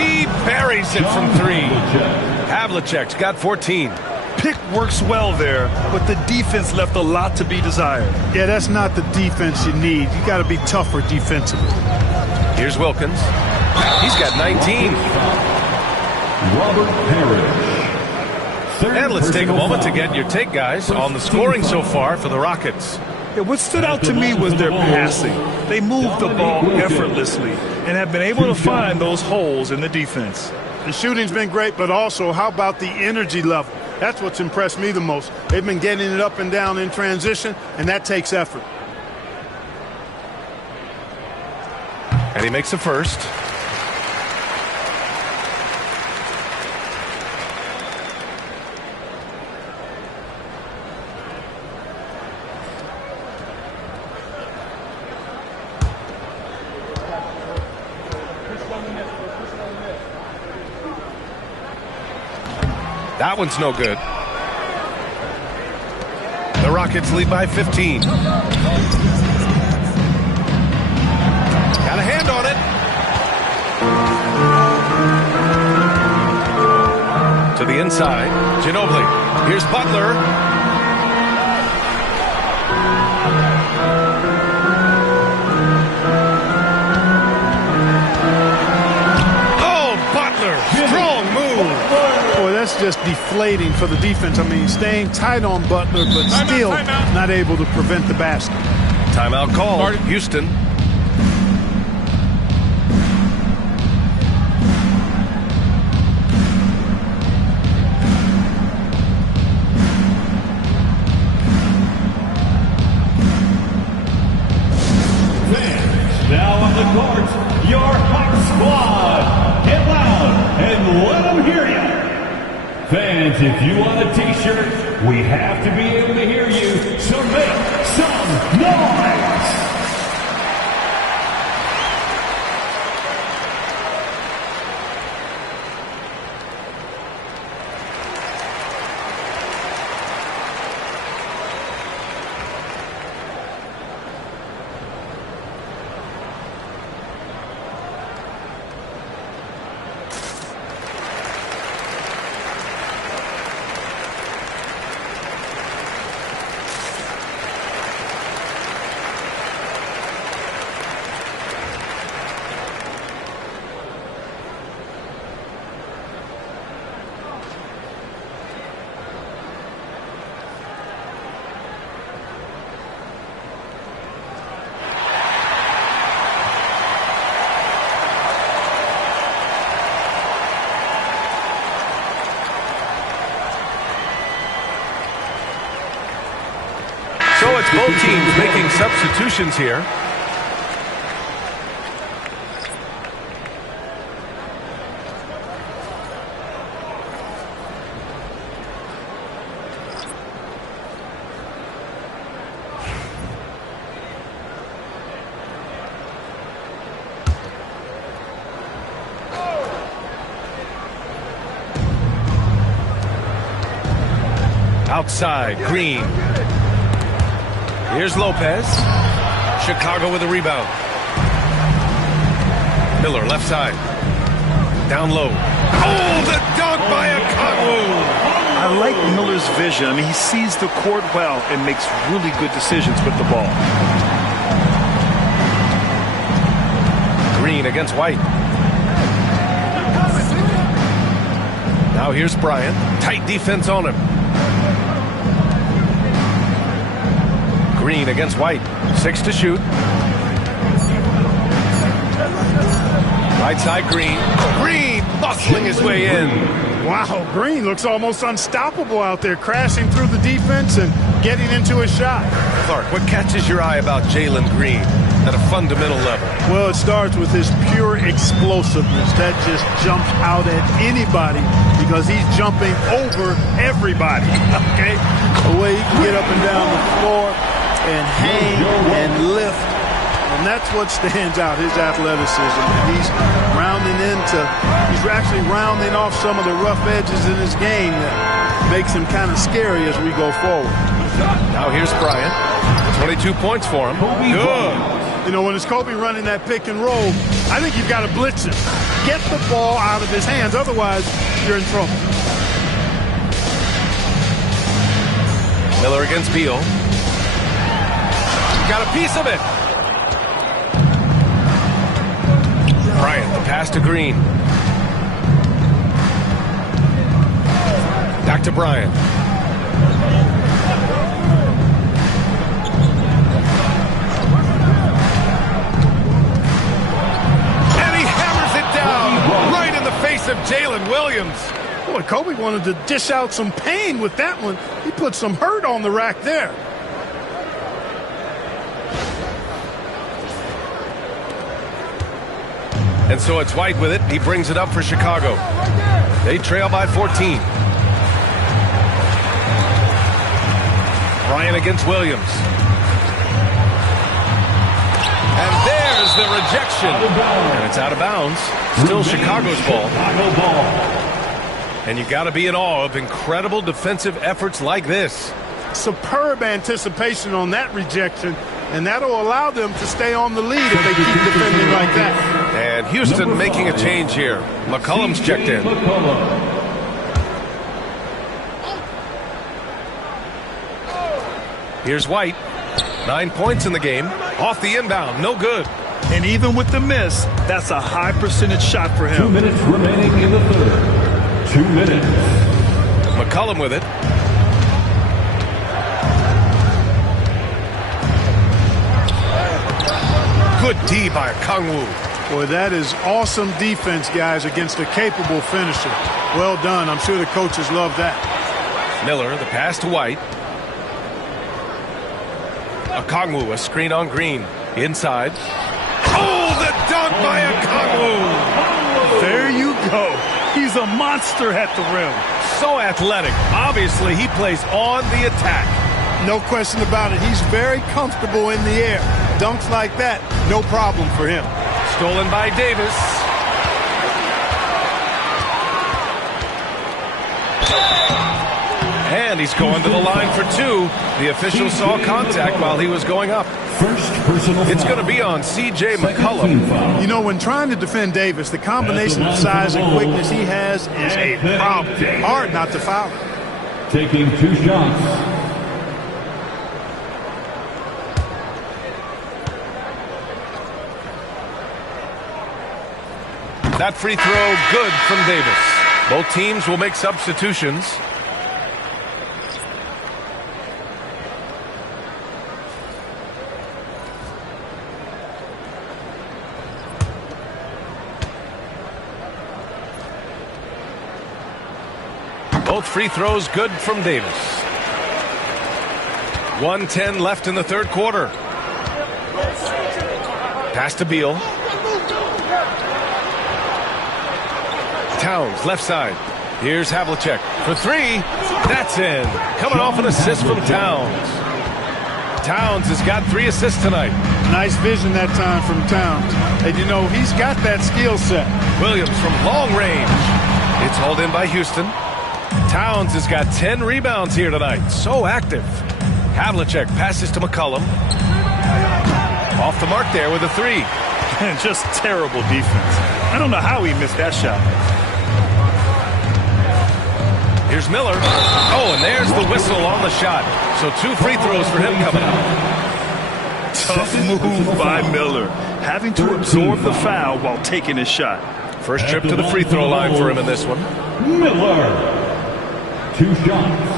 He buries it from 3. Havlicek's got 14. Pick works well there, but the defense left a lot to be desired. Yeah, that's not the defense you need. You got to be tougher defensively. Here's Wilkins. He's got 19. Robert Parrish. And let's take a moment to get your take, guys, on the scoring so far for the Rockets. Yeah, what stood out to me was their passing. They moved the ball effortlessly and have been able to find those holes in the defense. The shooting's been great, but also how about the energy level? That's what's impressed me the most. They've been getting it up and down in transition, and that takes effort. And he makes the first. That one's no good. The Rockets lead by 15. Got a hand on it. To the inside. Ginobili. Here's Butler. Oh, Butler. Strong move. Boy, that's just deflating for the defense. I mean, staying tight on Butler, but still not able to prevent the basket. Timeout called. Houston. Now on the court, your hot squad. Get loud and let them hear you. Fans, if you want a t-shirt, we have to be able to hear you. So make Nice. So it's both teams making substitutions here. Outside, Green. Here's Lopez. Chicago with a rebound. Miller, left side. Down low. Oh, the dunk by Okongwu. I like Miller's vision. I mean, he sees the court well and makes really good decisions with the ball. Green against White. Now here's Bryant. Tight defense on him. Green against White. 6 to shoot. Right side, Green. Green bustling his way in. Wow, Green looks almost unstoppable out there, crashing through the defense and getting into a shot. Clark, what catches your eye about Jalen Green at a fundamental level? Well, it starts with his pure explosiveness. That just jumps out at anybody because he's jumping over everybody, okay? The way he can get up and down the floor and hang and lift, and that's what stands out, his athleticism. And he's actually rounding off some of the rough edges in his game that makes him kind of scary as we go forward. Now here's Bryant. 22 points for him. Good. You know, when it's Kobe running that pick and roll, I think you've got to blitz him. Get the ball out of his hands, otherwise you're in trouble. Miller against Beal. Got a piece of it. Bryant, the pass to Green. Back to Bryant. And he hammers it down right in the face of Jalen Williams. Boy, Kobe wanted to dish out some pain with that one. He put some hurt on the rack there. And so it's White with it. He brings it up for Chicago. They trail by 14. Bryant against Williams. And there's the rejection. And it's out of bounds. Still Chicago's ball. And you got to be in awe of incredible defensive efforts like this. Superb anticipation on that rejection, and that'll allow them to stay on the lead if they keep defending like that. And Houston making a change here. McCollum's checked in. Here's White. 9 points in the game. Off the inbound. No good. And even with the miss, that's a high percentage shot for him. 2 minutes remaining in the third. 2 minutes. McCollum with it. Good D by Okongwu. Boy, that is awesome defense, guys, against a capable finisher. Well done. I'm sure the coaches love that. Miller, the pass to White. Okongwu, a screen on Green. Inside. Oh, the dunk by Okongwu. There you go. He's a monster at the rim. So athletic. Obviously, he plays on the attack. No question about it. He's very comfortable in the air. Dunks like that, no problem for him. Stolen by Davis. And he's going to the line for two. The official saw contact while he was going up. First personal foul. It's going to be on C.J. McCollum. You know, when trying to defend Davis, the combination of size and quickness he has is a problem. Hard not to foul him. Taking 2 shots. That free throw good from Davis. Both teams will make substitutions. Both free throws good from Davis. 1:10 left in the third quarter. Pass to Beal. Towns, left side. Here's Havlicek for three. That's in. Coming off an assist from Towns. Towns has got 3 assists tonight. Nice vision that time from Towns. And, you know, he's got that skill set. Williams from long range. It's hauled in by Houston. Towns has got 10 rebounds here tonight. So active. Havlicek passes to McCollum. Off the mark there with a 3. Just terrible defense. I don't know how he missed that shot. Here's Miller. Oh, and there's the whistle on the shot. So 2 free throws for him coming up. Tough move by Miller. Having to absorb the foul while taking his shot. First trip to the free throw line for him in this one. Miller. 2 shots.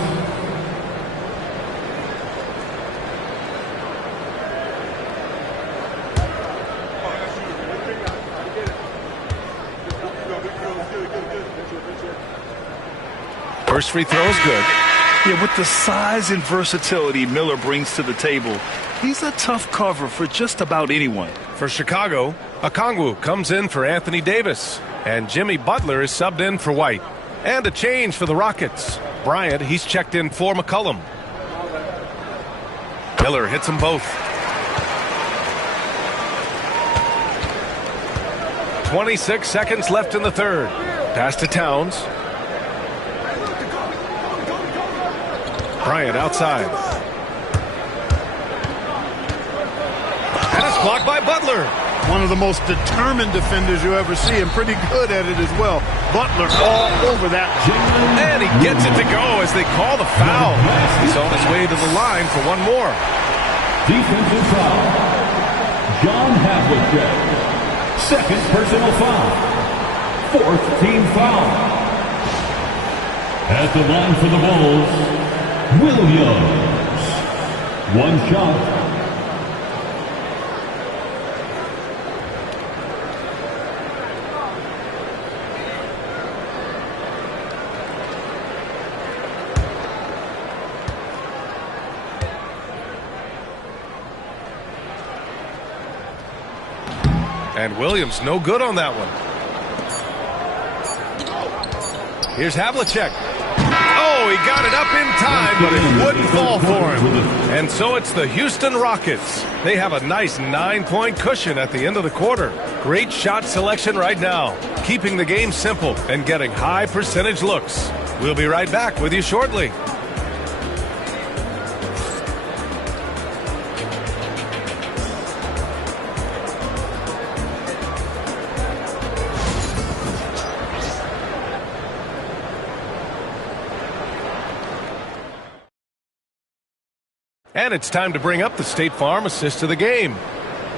First free throw is good. Yeah, with the size and versatility Miller brings to the table, he's a tough cover for just about anyone. For Chicago, Okongwu comes in for Anthony Davis, and Jimmy Butler is subbed in for White. And a change for the Rockets. Bryant, he's checked in for McCollum. Miller hits them both. 26 seconds left in the third. Pass to Towns. Bryant outside. And it's blocked by Butler. One of the most determined defenders you ever see, and pretty good at it as well. Butler all over that. And he gets it to go as they call the foul. He's on his way to the line for one more. Defensive foul. John Havlicek. Second personal foul. 4th team foul. At the line for the Bulls, Williams. 1 shot. And Williams no good on that one. Here's Havlicek. Oh, he got it up in time, but it wouldn't fall for him. And so it's the Houston Rockets. They have a nice 9-point cushion at the end of the quarter. Great shot selection right now, keeping the game simple and getting high percentage looks. We'll be right back with you shortly. And it's time to bring up the State Farm assist of the game.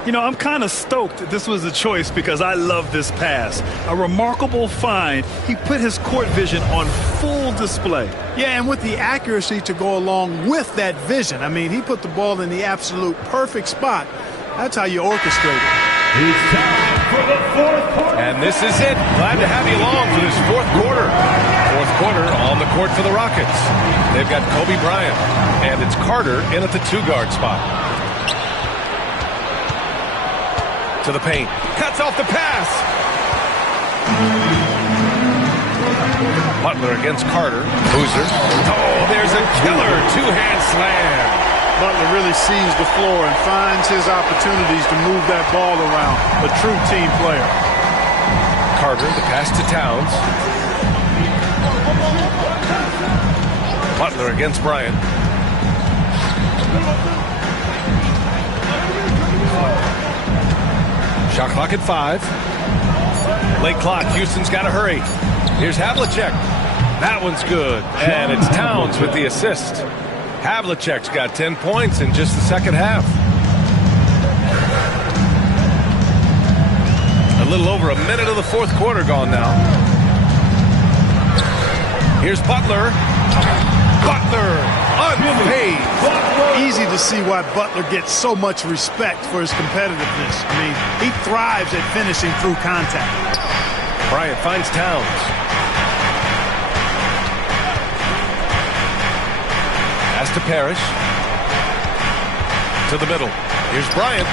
You know, I'm kind of stoked this was a choice because I love this pass. A remarkable find. He put his court vision on full display. Yeah, and with the accuracy to go along with that vision. I mean, he put the ball in the absolute perfect spot. That's how you orchestrate it. It's time for the 4th quarter. And this is it. Glad to have you along for this 4th quarter. 4th quarter on the court for the Rockets. They've got Kobe Bryant, and it's Carter in at the 2-guard spot. To the paint. Cuts off the pass. Butler against Carter. Boozer. Oh, there's a killer two-hand slam. Butler really sees the floor and finds his opportunities to move that ball around. A true team player. Carter, the pass to Towns. Butler against Bryant. Shot clock at 5. Late clock. Houston's got to hurry. Here's Havlicek. That one's good. And it's Towns with the assist. Havlicek's got 10 points in just the second half. A little over a minute of the fourth quarter gone now. Here's Butler. Butler unpaid. Easy to see why Butler gets so much respect for his competitiveness. I mean, he thrives at finishing through contact. Bryant finds Towns. Pass to Parrish. To the middle. Here's Bryant.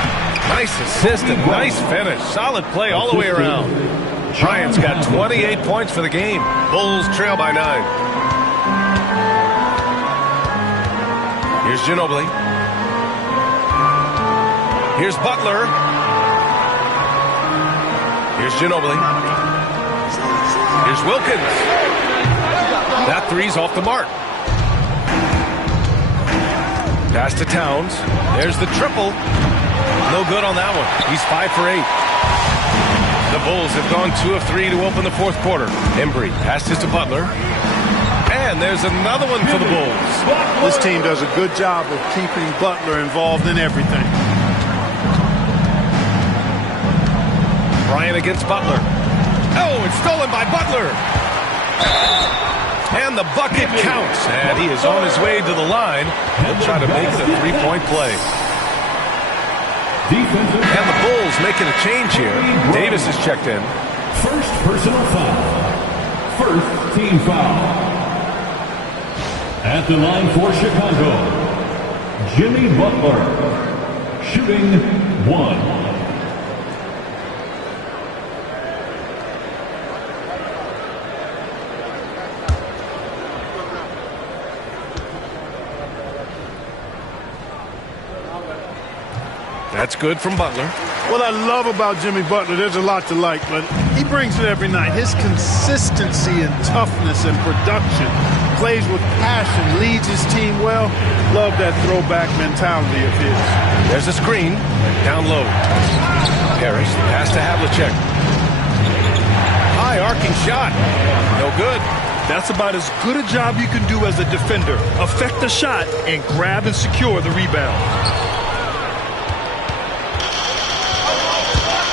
Nice assist and nice finish. Solid play all the way around. Bryant's got 28 points for the game. Bulls trail by 9. Here's Ginobili. Here's Butler. Here's Ginobili. Here's Wilkins. That three's off the mark. Pass to Towns. There's the triple. No good on that one. He's 5 for 8. The Bulls have gone 2 of 3 to open the fourth quarter. Embry passes to Butler. And there's another one for the Bulls. This team does a good job of keeping Butler involved in everything. Bryant against Butler. Oh, it's stolen by Butler. And the bucket counts. And he is on his way to the line. He'll try to make it a three-point play. And the Bulls making a change here. Davis is checked in. First personal foul. First team foul. At the line for Chicago, Jimmy Butler, shooting 1. That's good from Butler. What I love about Jimmy Butler, there's a lot to like, but he brings it every night. His consistency and toughness and production, plays with passion, leads his team well. Love that throwback mentality of his. There's a screen. Down low. Parrish, the pass to Havlicek. High arcing shot. No good. That's about as good a job you can do as a defender. Affect the shot and grab and secure the rebound.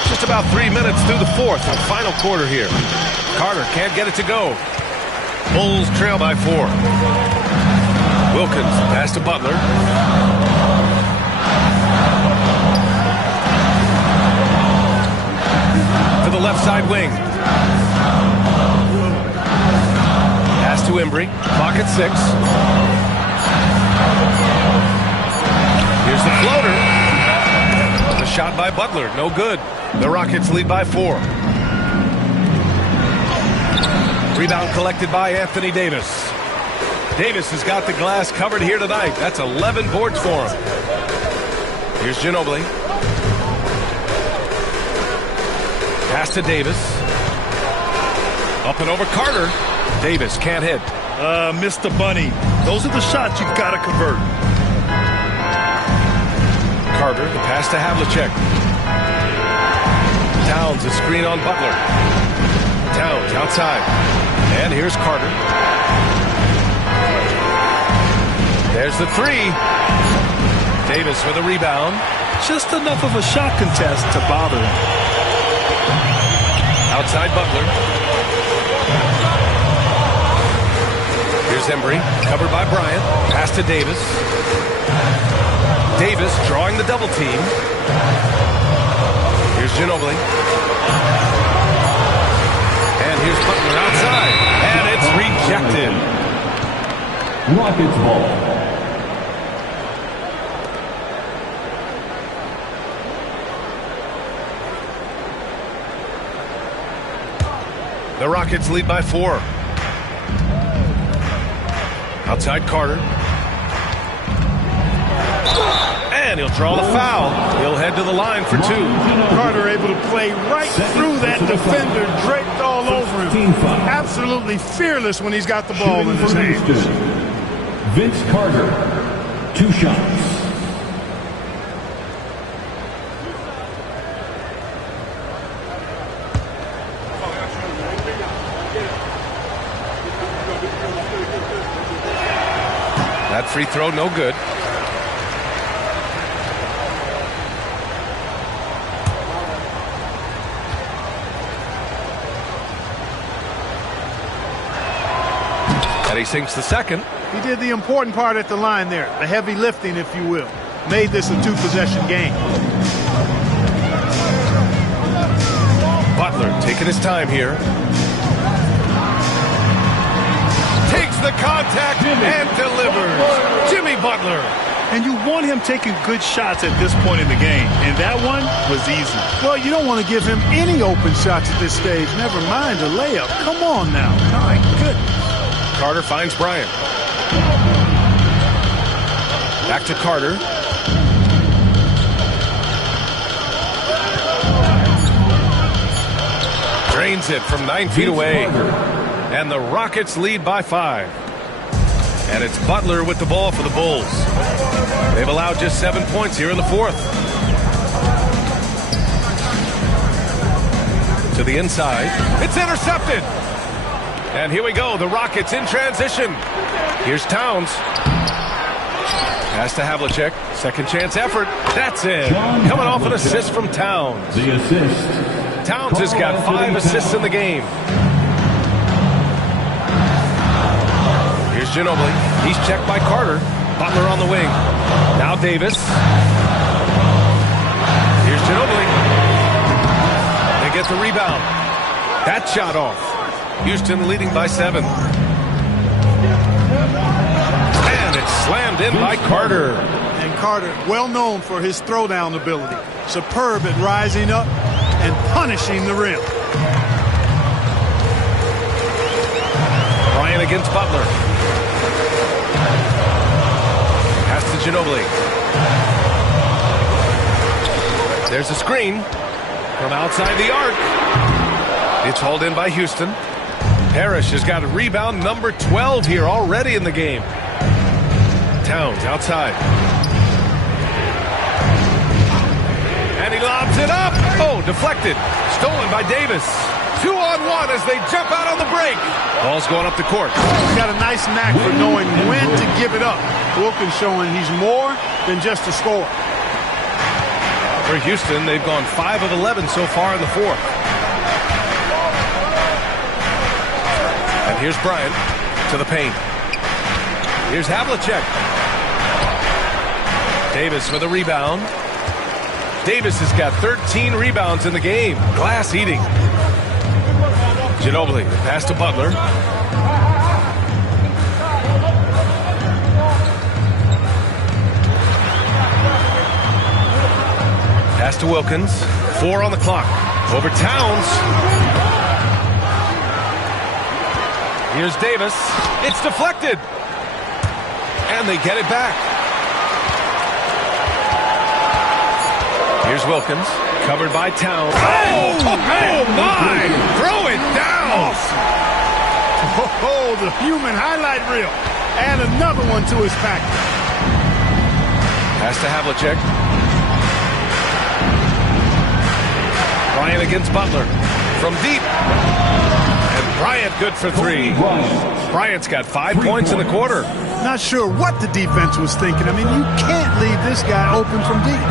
Just about 3 minutes through the fourth and final quarter here. Carter can't get it to go. Bulls trail by 4. Wilkins pass to Butler. To the left side wing. Pass to Embry. Clock at 6. Here's the floater. The shot by Butler. No good. The Rockets lead by 4. Rebound collected by Anthony Davis. Davis has got the glass covered here tonight. That's 11 boards for him. Here's Ginobili. Pass to Davis. Up and over Carter. Davis can't hit. Mr. Bunny. Those are the shots you've got to convert. Carter, the pass to Havlicek. Towns, a screen on Butler. Towns outside. And here's Carter. There's the 3. Davis with a rebound. Just enough of a shot contest to bother him. Outside Butler. Here's Embry, covered by Bryant. Pass to Davis. Davis drawing the double team. Here's Ginobili. And here's Butler outside. And it's rejected. Rockets ball. The Rockets lead by 4. Outside Carter. And he'll draw the foul. He'll head to the line for 2. Carter able to play right through that defender, draped all over him. Absolutely fearless when he's got the ball in his hands. Vince Carter, 2 shots. That free throw, no good. And he sinks the second. He did the important part at the line there, the heavy lifting, if you will. Made this a 2-possession game. Butler taking his time here. Takes the contact and delivers. Jimmy Butler. And you want him taking good shots at this point in the game. And that one was easy. Well, you don't want to give him any open shots at this stage. Never mind a layup. Come on now. My goodness. Carter finds Bryant. Back to Carter. Drains it from 9 feet away. And the Rockets lead by 5. And it's Butler with the ball for the Bulls. They've allowed just 7 points here in the 4th. To the inside. It's intercepted. And here we go. The Rockets in transition. Here's Towns. Pass to Havlicek. Second chance effort. That's it. Coming off an assist from Towns. The assist. Towns has got 5 assists in the game. Here's Ginobili. He's checked by Carter. Butler on the wing. Now Davis. Here's Ginobili. They get the rebound. That shot off. Houston leading by 7. And it's slammed in by Carter. And Carter, well known for his throwdown ability. Superb at rising up and punishing the rim. Bryant against Butler. Pass to Ginobili. There's a screen from outside the arc. It's hauled in by Houston. Parrish has got a rebound number 12 here already in the game. Towns outside. And he lobs it up. Oh, deflected. Stolen by Davis. 2-on-1 as they jump out on the break. Ball's going up the court. He's got a nice knack for knowing when to give it up. Wilkins showing he's more than just a scorer. For Houston, they've gone 5 of 11 so far in the 4th. And here's Bryant to the paint. Here's Havlicek. Davis for the rebound. Davis has got 13 rebounds in the game. Glass eating. Ginobili, pass to Butler. Pass to Wilkins. 4 on the clock. Over Towns. Here's Davis. It's deflected. And they get it back. Here's Wilkins. Covered by Towns. Oh my! Throw it down! Oh, the human highlight reel. And another one to his package. Pass to Havlicek. Bryant against Butler. From deep. And Bryant good for 3. Bryant's got 5 points in the quarter. Not sure what the defense was thinking. I mean, you can't leave this guy open from deep.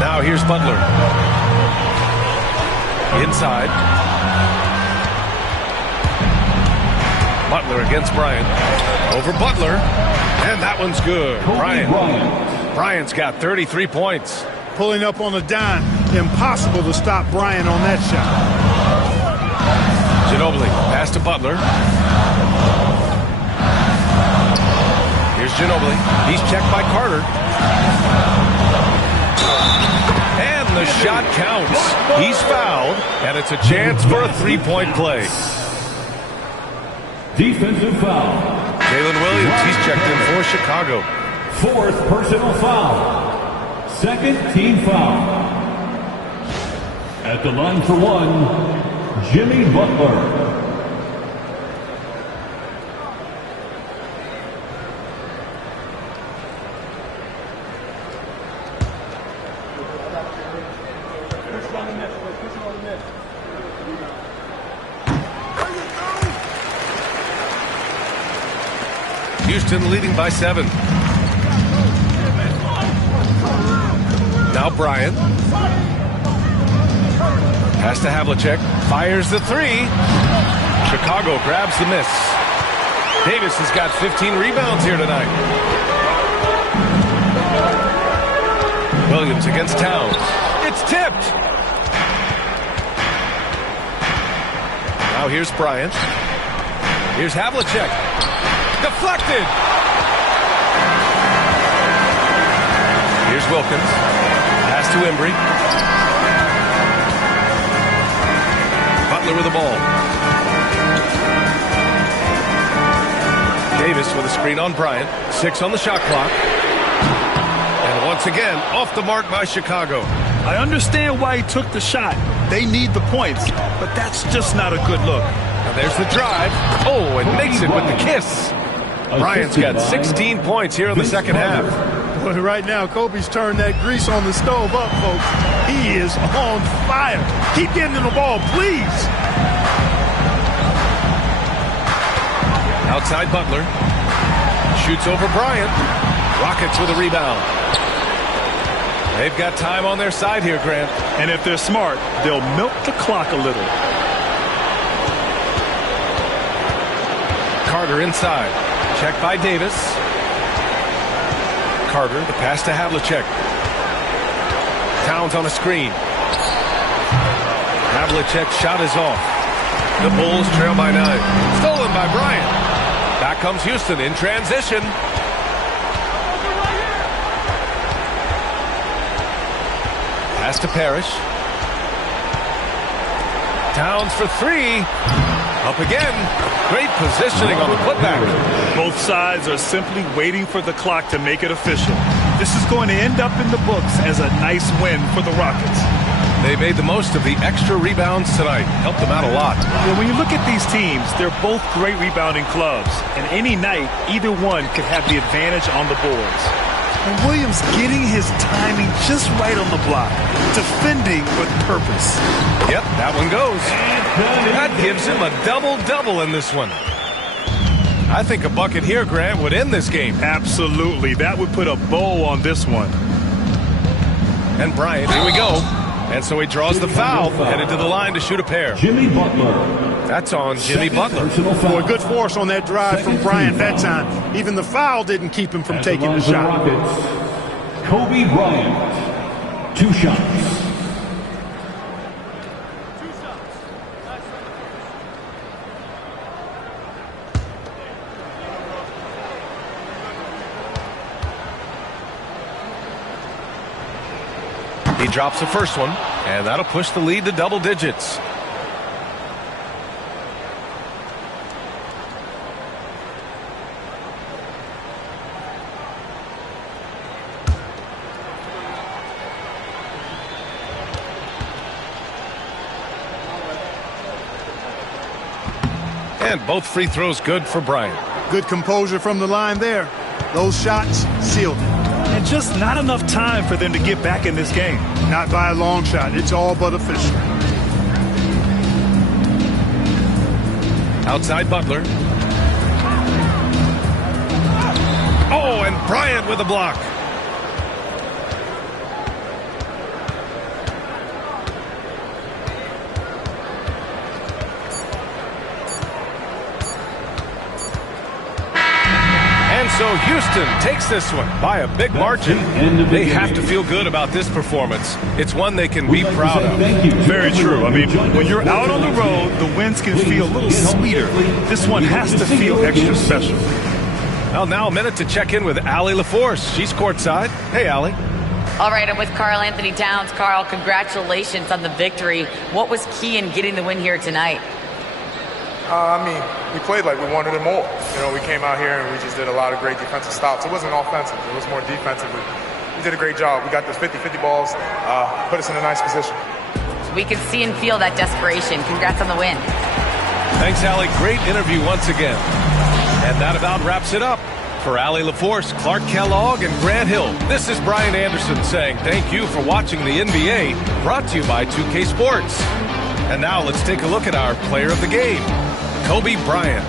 Now here's Butler. Inside. Butler against Bryant. Over Butler. And that one's good. Bryant's got 33 points. Pulling up on a dime. Impossible to stop Bryant on that shot. Ginobili. Pass to Butler. Here's Ginobili. He's checked by Carter. And the shot counts. He's fouled, and it's a chance for a 3-point play. Defensive foul. Jalen Williams, he's checked in for Chicago. 4th personal foul. 2nd team foul. At the line for 1, Jimmy Butler. Houston leading by 7. Now Bryant. Pass to Havlicek. Fires the 3. Chicago grabs the miss. Davis has got 15 rebounds here tonight. Williams against Towns. It's tipped. Now here's Bryant. Here's Havlicek. Deflected. Here's Wilkins. Pass to Embry. Butler with the ball. Davis with a screen on Bryant. 6 on the shot clock. And once again, off the mark by Chicago. I understand why he took the shot. They need the points, but that's just not a good look. Now there's the drive. Oh, and makes it with the kiss. Bryant's got 16 points here in the second half. Well, right now, Kobe's turned that grease on the stove up, folks. He is on fire. Keep getting in the ball, please. Outside Butler. Shoots over Bryant. Rockets with a rebound. They've got time on their side here, Grant. And if they're smart, they'll milk the clock a little. Carter inside. Check by Davis. Carter, the pass to Havlicek. Towns on a screen. Havlicek's shot is off. The Bulls trail by 9. Stolen by Bryant. Back comes Houston in transition. Pass to Parrish. Towns for 3. Up again. Great positioning on the putback. Both sides are simply waiting for the clock to make it official. This is going to end up in the books as a nice win for the Rockets. They made the most of the extra rebounds tonight. Helped them out a lot. Yeah, when you look at these teams, they're both great rebounding clubs. And any night, either one could have the advantage on the boards. And Williams getting his timing just right on the block. Defending with purpose. Yep, that one goes. That gives him a double-double in this one. I think a bucket here, Grant, would end this game. Absolutely. That would put a bow on this one. And Bryant, here we go. And so he draws the foul, headed to the line to shoot a pair. Jimmy Butler. That's on Jimmy Butler. Boy, good force on that drive from Bryant that time. Even the foul didn't keep him from taking the shot. Kobe Bryant. 2 shots. He drops the first one, and that'll push the lead to double digits. And both free throws good for Bryant. Good composure from the line there. Those shots sealed it. And just not enough time for them to get back in this game. Not by a long shot. It's all but official. Outside Butler. Oh, and Bryant with a block. So Houston takes this one by a big margin. They have to feel good about this performance. It's one they can be proud of. Very true. I mean, when you're out on the road, the wins can feel a little sweeter. This one has to feel extra special. Well, now a minute to check in with Allie LaForce. She's courtside. Hey, Allie. All right, I'm with Karl Anthony Towns. Karl, congratulations on the victory. What was key in getting the win here tonight? I mean, we played like we wanted it more. You know, we came out here and we just did a lot of great defensive stops. It wasn't offensive. It was more defensive. We did a great job. We got those 50-50 balls, put us in a nice position. We could see and feel that desperation. Congrats on the win. Thanks, Allie. Great interview once again. And that about wraps it up. For Allie LaForce, Clark Kellogg, and Grant Hill, this is Brian Anderson saying thank you for watching the NBA, brought to you by 2K Sports. And now let's take a look at our player of the game, Kobe Bryant.